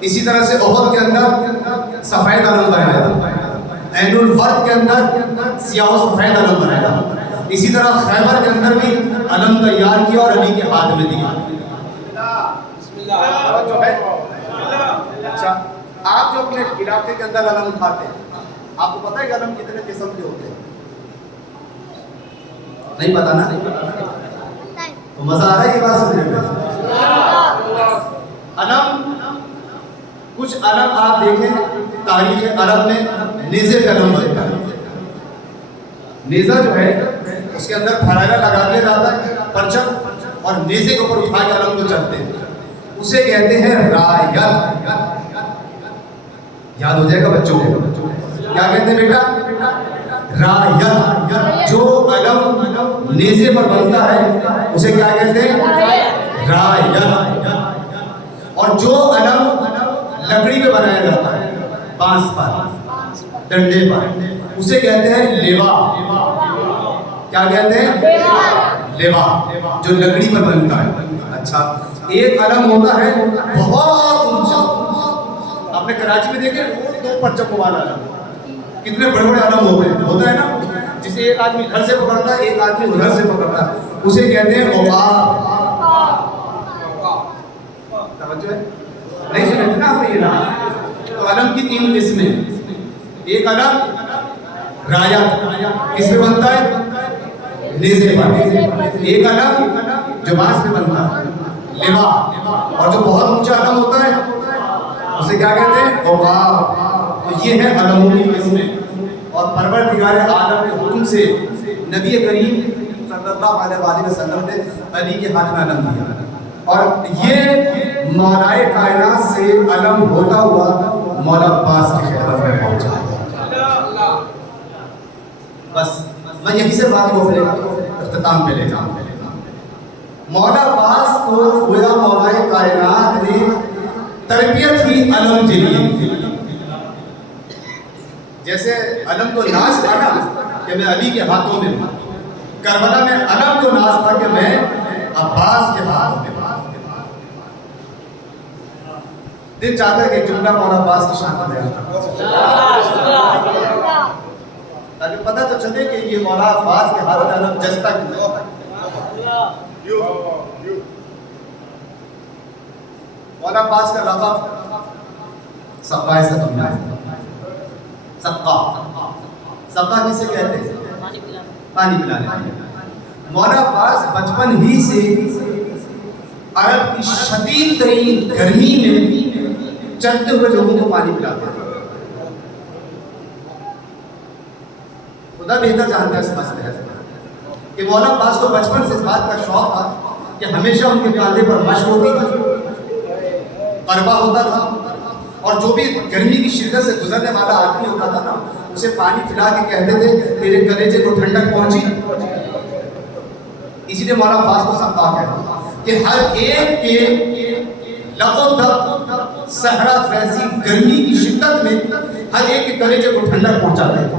اسی طرح سے احد کے اندر سفید علم بنایا, عین الورد کے اندر سیاہ و سفید علم بنایا. اسی طرح خیبر کے اندر بھی علم تیار کیا اور علی کے ہاتھ میں دیا. اچھا, آپ جو اپنے علاقے کے اندر علم اٹھاتے ہیں, آپ کو پتہ ہے کہ علم کتنے قسم کے ہوتے ہیں؟ نہیں پتا نا؟ تو مزہ آ رہا ہے یہ بات سننے میں. علم, کچھ علم آپ دیکھیں تاریخ عرب میں نیزے کا علم بنتا ہے. نیزہ جو ہے اس کے اندر پھرائرا لگا دیا جاتا ہے, پرچم, اور نیزے کے اوپر اٹھا کے علم کو چڑھتے ہیں. اسے کہتے ہیں رایت. یاد ہو جائے گا بچوں کو, کیا کہتے ہیں بیٹا؟ رایت. جو علم نیزے پر بنتا ہے اسے کیا کہتے ہیں؟ رایت. اور جو علم لکڑی پہ بنایا جاتا ہے, بانس پر, ڈنڈے پر, اسے کہتے ہیں لیوا. کیا کہتے ہیں؟ لیوا, جو لکڑی پر بنتا ہے. اچھا, ایک علم ہوتا ہے بہت اونچا. آپ نے کراچی میں دیکھے دو پرچم والا علم, کتنے بڑے بڑے علم ہوتا ہے نا, جسے ایک آدمی گھر سے پکڑتا ہے, ایک آدمی ادھر سے پکڑتا ہے, اسے کہتے ہیں عقاب. توجہ ہے؟ نہیں سنے تھے نا آپ نے یہ نام؟ تو علم کی 3 قسمیں. ایک علم رایت, کس پہ بنتا ہے؟ نیزے پر. ایک علم جو بانس پہ بنتا ہے, لیوا. اور جو بہت اونچا علم ہوتا ہے اسے کیا کہتے ہیں؟ عقاب. تو یہ ہے علموں کی قسمیں. اور پروردگار عالم کے حکم سے نبی کریم صلی اللہ علیہ وآلہ وسلم نے علی کے ہاتھ میں علم دیا, اور یہ مولائے کائنات سے علم ہوتا ہوا مولا عباس کی خدمت میں پہنچا. بس میں یہیں سے بات کو اپنے اختتام پہ لے جاؤں. مولا عباس کو گویا مولائے کائنات نے تربیت ہی علم کے لیے. جیسے علم کو ناز تھا نا کہ میں علی کے ہاتھوں میں ہوں, کربلا میں علم کو ناز تھا کہ میں عباس کے ہاتھ میں. دل چاہتا ہے کہ جملہ مولا عباس کی شان پر بیان کروں, تاکہ پتہ تو چلے کہ یہ مولا عباس کے ہاتھ میں علم جستا کیوں. مولا عباس کا لقب سبائے ستم ہے. سقا، سقا کسے کہتے ہیں؟ پانی پلانے۔ مولا عباس بچپن ہی سے عرب کی شدید ترین گرمی میں چلتے ہوئے لوگوں کو پانی پلاتے تھے۔ خدا بہتر جانتا ہے، سمجھتے ہیں کہ مولا عباس کو بچپن سے اس بات کا شوق تھا کہ ہمیشہ ان کے کاندھے پر مشق ہوتی تھی، قربہ ہوتا تھا، اور جو بھی گرمی کی شدت سے گزرنے والا آدمی ہوتا تھا نا، اسے پانی پلا کے کہتے تھے تیرے کلیجے کو ٹھنڈک پہنچی۔ اسی لیے مولا عباس کو سقا کہتے ہیں کہ ہر ایک کے لب و دب صحرا ویسی گرمی کی شدت میں ہر ایک کے کلیجے کو ٹھنڈک پہنچاتے تھے۔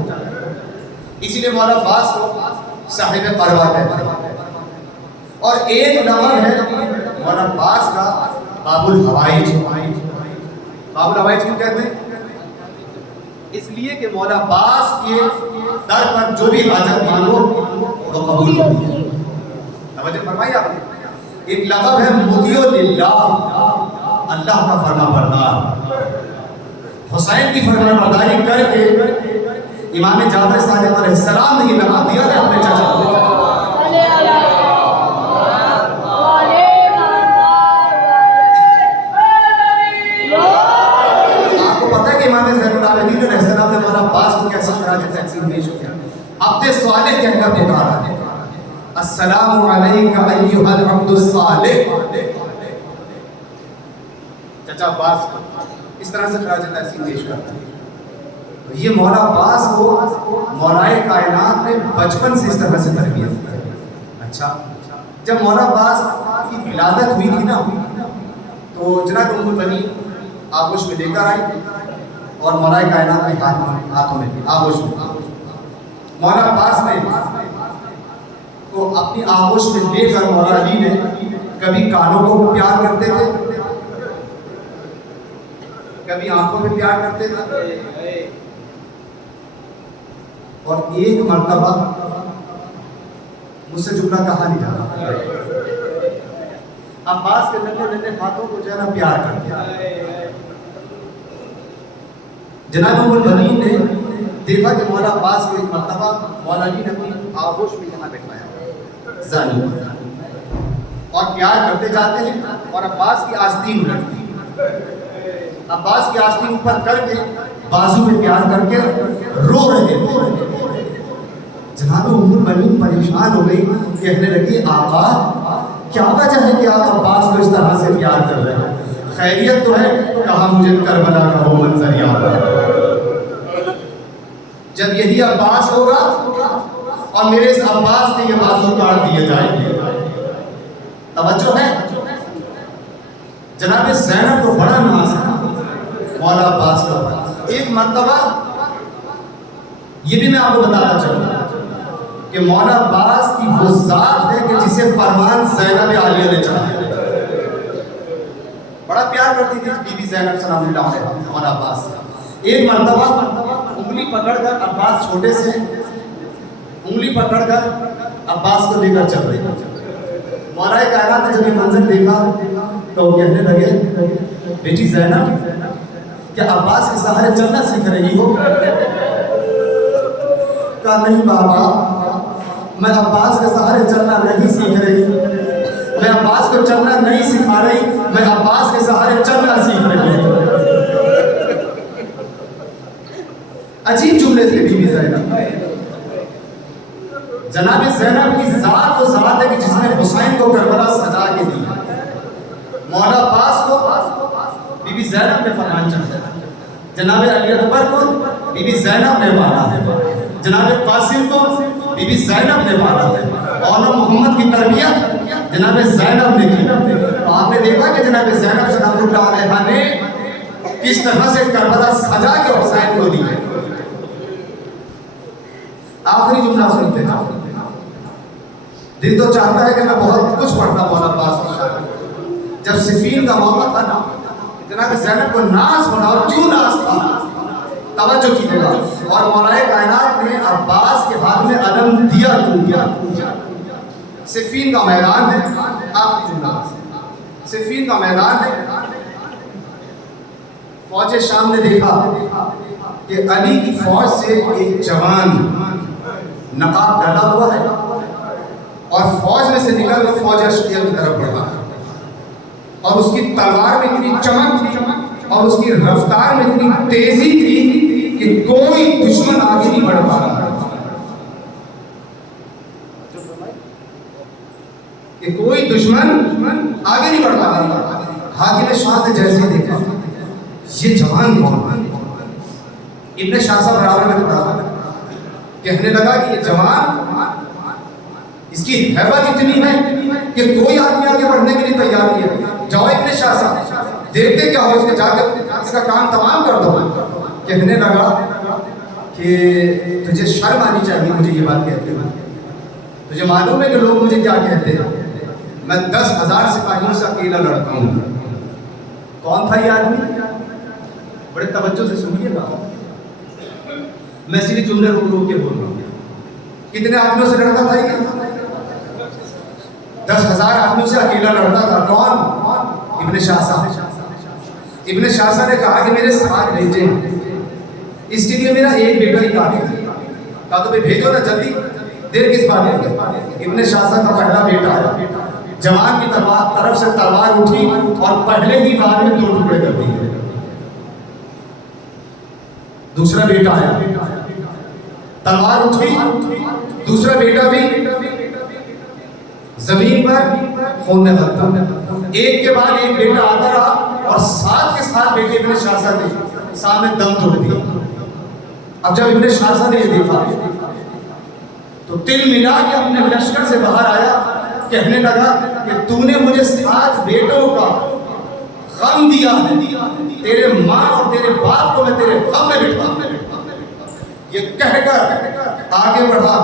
اسی لیے مولا عباس کو صاحب قربہ کہتے ہیں۔ اور ایک لقب ہے مولا عباس کا باب الحوائج۔ باب الحوائج کیوں کہتے ہیں؟ اس لیے کہ مولا عباس کے در پر جو بھی حاجت مانگو وہ قبول ہوتی ہے۔ توجہ فرمائی آپ نے، ایک لقب ہے مطیع للہ، اللہ کا فرما بردار۔ حسین کی فرما برداری کر کے امام جعفر صادق علیہ السلام نے یہ لقب دیا ہے اپنے چچا کو۔ آپ کو پتہ ہے کہ امام زین العابدین علیہ السلام نے مولا عباس کو کیسا خراج تحسین پیش کیا؟ عبد صالح کہہ کر پکارا ہے، السلام علیک ایھا العبد الصالح۔ چچا عباس کو اس طرح سے خراج تحسین پیش کرتا ہے۔ یہ مولا عباس کو مولائے کائنات نے بچپن سے اس طرح سے تربیت کی۔ اچھا، جب مولا عباس کی ولادت ہوئی تھی نا، تو جناب ام البنین آغوش میں لے کر آئی اور مولائے کائنات کے ہاتھوں میں دی آغوش میں۔ مولا عباس نے کو اپنی آغوش میں لے کر مولا علی نے کبھی کانوں کو پیار کرتے تھے، کبھی آنکھوں میں پیار کرتے تھے، اور ایک مرتبہ مجھ سے جملہ کہا نہیں جاتا، عباس کے ننھے ننھے ہاتھوں کو جو ہے نا پیار کر دیا۔ جناب ام البنین نے دیکھا کہ مولا عباس کو ایک مرتبہ مولا علی نے اپنی آغوش میں یہاں بٹھایا زانی، اور پیار کرتے جاتے ہیں، اور عباس کی آستین اٹھتی ہے، عباس کی آستین اوپر کر کے بازو میں پیار کر کے رو رہے ہیں۔ جناب ام البنین پریشان ہو گئی، کہنے لگی آقا کیا وجہ ہے کہ آپ عباس کو اس طرح سے پیار کر رہے ہیں؟ خیریت تو ہے؟ کہا مجھے کربلا کا وہ منظر یاد آیا، جب یہی عباس ہوگا اور میرے اس عباس کے یہ بازو کاٹ دیے جائیں گے۔ توجہ ہے، جناب زینب کو بڑا ناز تھا مولا عباس کا۔ ایک مرتبہ یہ بھی میں آپ کو بتانا چاہوں کہ مولا عباس کی وہ ذات ہے کہ جسے پروان زینب عالیہ نے چڑھایا، بڑا پیار کرتی تھی بی بی زینب سلام اللہ علیہا مولا عباس۔ ایک مرتبہ انگلی پکڑ کر عباس چھوٹے سے انگلی پکڑ کر عباس کو لے کر چل رہی، مولا کائنات نے جب یہ منظر دیکھا تو وہ کہنے لگے بیٹی زینب کیا عباس کے سہارے چلنا سیکھ رہی ہو؟ کہا نہیں بابا، میں عباس کے سہارے چلنا نہیں سیکھ رہی، میں عباس کو چلنا نہیں سکھا رہی، میں عباس کے سہارے چلنا سیکھ رہی ہوں۔ عجیب جملے تھے بی بی زینب۔ جناب زینب کی ذات وہ ذات ہے کہ جس نے حسین کو کربلا سجا کے دی، مولا عباس کو بی بی زینب نے فرمان چڑھا، جناب علی اکبر کو بی بی زینب نے پالا ہے، جناب قاسم کو بی بی زینب نے پالا ہے، مولا محمد کی تربیت جناب زینب نے کی۔ تو آپ نے دیکھا کہ جناب زینب سلام اللہ علیہا نے کس طرح سے کربلا سجا کے حسین کو دی۔ آخری جملہ سنتے جاؤ، دل تو چاہتا ہے کہ میں بہت کچھ پڑھتا مولا عباس کی شان۔ جب صفین کا موقع تھا نا، جناب زینب کو ناز بنا، اور کیوں ناز تھا توجہ کیجیے گا، اور مولا کائنات نے عباس کے ہاتھ میں علم دیا کیوں؟ صفین کا میدان ہے، آخری جملہ صفین کا میدان ہے، فوج شام نے دیکھا کہ علی کی فوج سے ایک جوان نقاب ڈالا ہوا ہے اور فوج میں سے نکل کر فوج اشقیہ کی طرف بڑھا ہے، اور اس کی تلوار میں اتنی چمک تھی اور اس کی رفتار میں اتنی تیزی تھی کہ کوئی دشمن آگے نہیں بڑھ پا رہا تھا، کہ کوئی دشمن آگے نہیں بڑھ پا رہا تھا۔ حاکم شاہ نے جیسے دیکھا یہ جوان کون؟ ابن شاہ صاحب راوی نے کہا، کہنے لگا کہ یہ جوان اس کی ہیبت اتنی ہے کہ کوئی آدمی آگے بڑھنے کے لیے تیار نہیں ہے، جاؤ ابن شاہ صاحب دیکھتے کیا ہو، اس کے جا کر اس کا کام تمام کر دو۔ کہنے لگا کہ تجھے شرم آنی چاہیے مجھے یہ بات کہتے ہوئے، تجھے معلوم ہے کہ لوگ مجھے کیا کہتے ہیں، میں 10,000 سپاہیوں سے اکیلا لڑتا ہوں۔ کون تھا یہ آدمی؟ بڑے توجہ سے سنیے گا، میں صرف جملے روک روک کے بول رہا ہوں۔ کتنے آدمیوں سے لڑتا تھا یہ؟ 10,000 آدمیوں سے اکیلا لڑتا تھا۔ کون؟ ابن شاہ صاحب۔ ابن شاہ صاحب نے کہا کہ میرے 7 بیٹے ہیں، اس کے لیے میرا ایک بیٹا ہی کافی ہے، کہا تو بھائی بھیجو نا جلدی، دیر کس بات ہے؟ ابن شاہ صاحب کا پہلا بیٹا ہے، جوان کی طرف سے تلوار اٹھی اور پہلے ہی وار میں 2 ٹکڑے کر دیے۔ دوسرا بیٹا آیا، تلوار اٹھی، دوسرا بیٹا بھی زمین پر خون میں غرق تھا۔ ایک کے بعد ایک بیٹا آتا رہا اور 7 کے 7 بیٹے ابن شاہ صاحب نے سامنے دم توڑ دیا۔ اب جب ابن شاہ صاحب نے یہ دیکھا تو تل ملا کے اپنے لشکر سے باہر آیا، کہنے لگا کہ تو نے مجھے 7 بیٹوں کا غم دیا ہے، تیرے ماں اور تیرے باپ کو میں تیرے غم میں بٹھا۔ یہ کہہ کر آگے بڑھا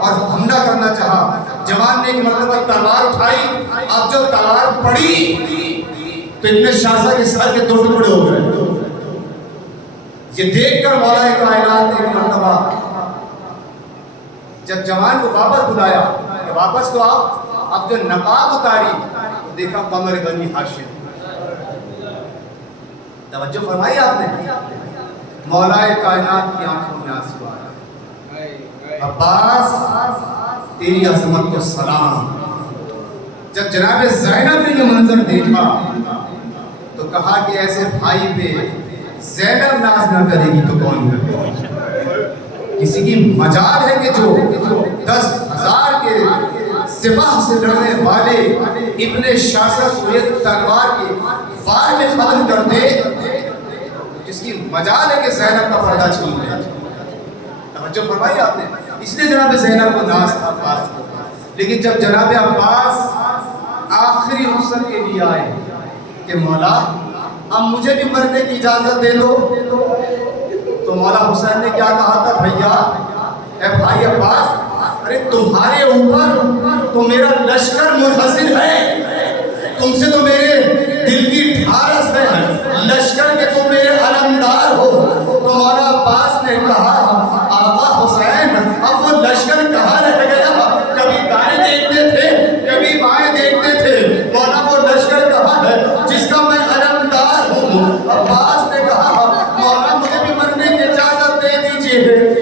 اور حملہ کرنا چاہا۔ جوان نے ایک مرتبہ تلوار اٹھائی، اب جو تلوار پڑی تو ابن شاہ صاحب کے سر کے 2 ٹکڑے ہو گئے۔ یہ دیکھ کر مولا کائنات نے ایک مرتبہ جب جوان کو واپس بلایا کہ واپس تو آؤ، اب جو نقاب اتاری تو دیکھا قمر بنی ہاشم۔ توجہ فرمائی آپ نے، مولا کائنات کی آنکھوں میں آنسو آ رہے، عباس تیری عظمت کو سلام۔ جب جناب زینب نے یہ منظر دیکھا تو کہا کہ ایسے بھائی پہ زینب ناز نہ کرے گی تو کون کرے گی؟ کسی کی مجال ہے کہ جو 10,000 کے سپاہ سے لڑنے والے ابن شاہ صاحب کو ایک تلوار کے وار میں ختم کر دے، جس کی مجال ہے کہ زینب کا پردہ چھین لے۔ توجہ فرمائی آپ نے، اس لیے جناب زینب کو ناز تھا عباس کو۔ لیکن جب جناب عباس آخری رخصت کے لیے آئے کہ مولا اب مجھے بھی مرنے کی اجازت دے دو، تو مولا حسین نے کیا کہا تھا؟ بھیا اے بھائی عباس، ارے تمہارے اوپر تو میرا لشکر منحصر ہے، تم سے تو میرے دل کی ڈھارس ہے، لشکر کے تم میرے علمدار ہو۔ تو مولا عباس نے کہا آقا حسین اب وہ لشکر کہاں رہ گیا؟ کبھی دائیں دیکھتے تھے کبھی بائیں دیکھتے تھے، مولا وہ لشکر کہاں ہے جس کا میں علمدار ہوں؟ عباس نے کہا مولا مجھے بھی مرنے کی اجازت دے دیجیے۔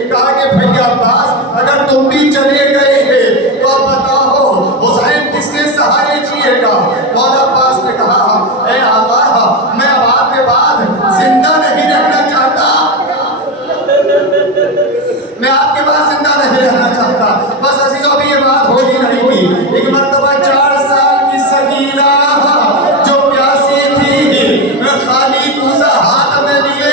کہا کہ بھیا عباس اگر تم بھی چلے گئے ہیں تو اب بتاؤ حسین کس کے سہارے جیے گا؟ مولا عباس نے کہا اے آقا میں اب آپ کے بعد زندہ نہیں رہنا چاہتا، میں آپ کے بعد زندہ نہیں رہنا چاہتا۔ بس عزیزوں ابھی یہ بات ہو ہی نہیں تھی، ایک مرتبہ 4 سال کی سگیرہ جو پیاسی تھی خالی کوزہ ہاتھ میں لیے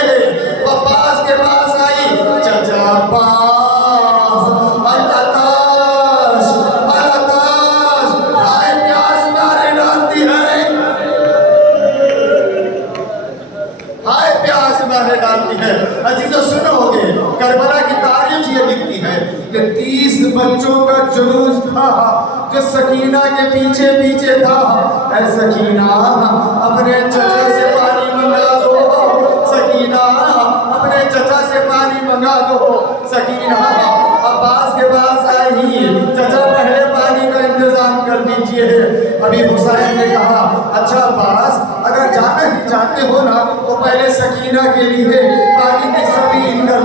عباس کے پاس آئی، چچا عباس العطاش العطاش، ہائے پیاس مارے ڈالتی ہے، ہائے پیاس مارے ڈالتی ہے۔ عزیزوں سنو گے کربلا کی تاریخ یہ لکھتی ہے کہ 30 بچوں کا جلوس تھا جو سکینہ کے پیچھے پیچھے تھا۔ اے سکینہ اپنے چچا سے پانی منگا دو، سکینہ اپنے چچا سے پانی منگا دو۔ سکینہ عباس کے پاس آئی، چچا پہلے پانی کا انتظام کر دیجئے۔ ابھی حسین نے کہا اچھا عباس اگر جانا ہی چاہتے ہو نا تو پہلے سکینہ کے لیے پانی کی سبیل کر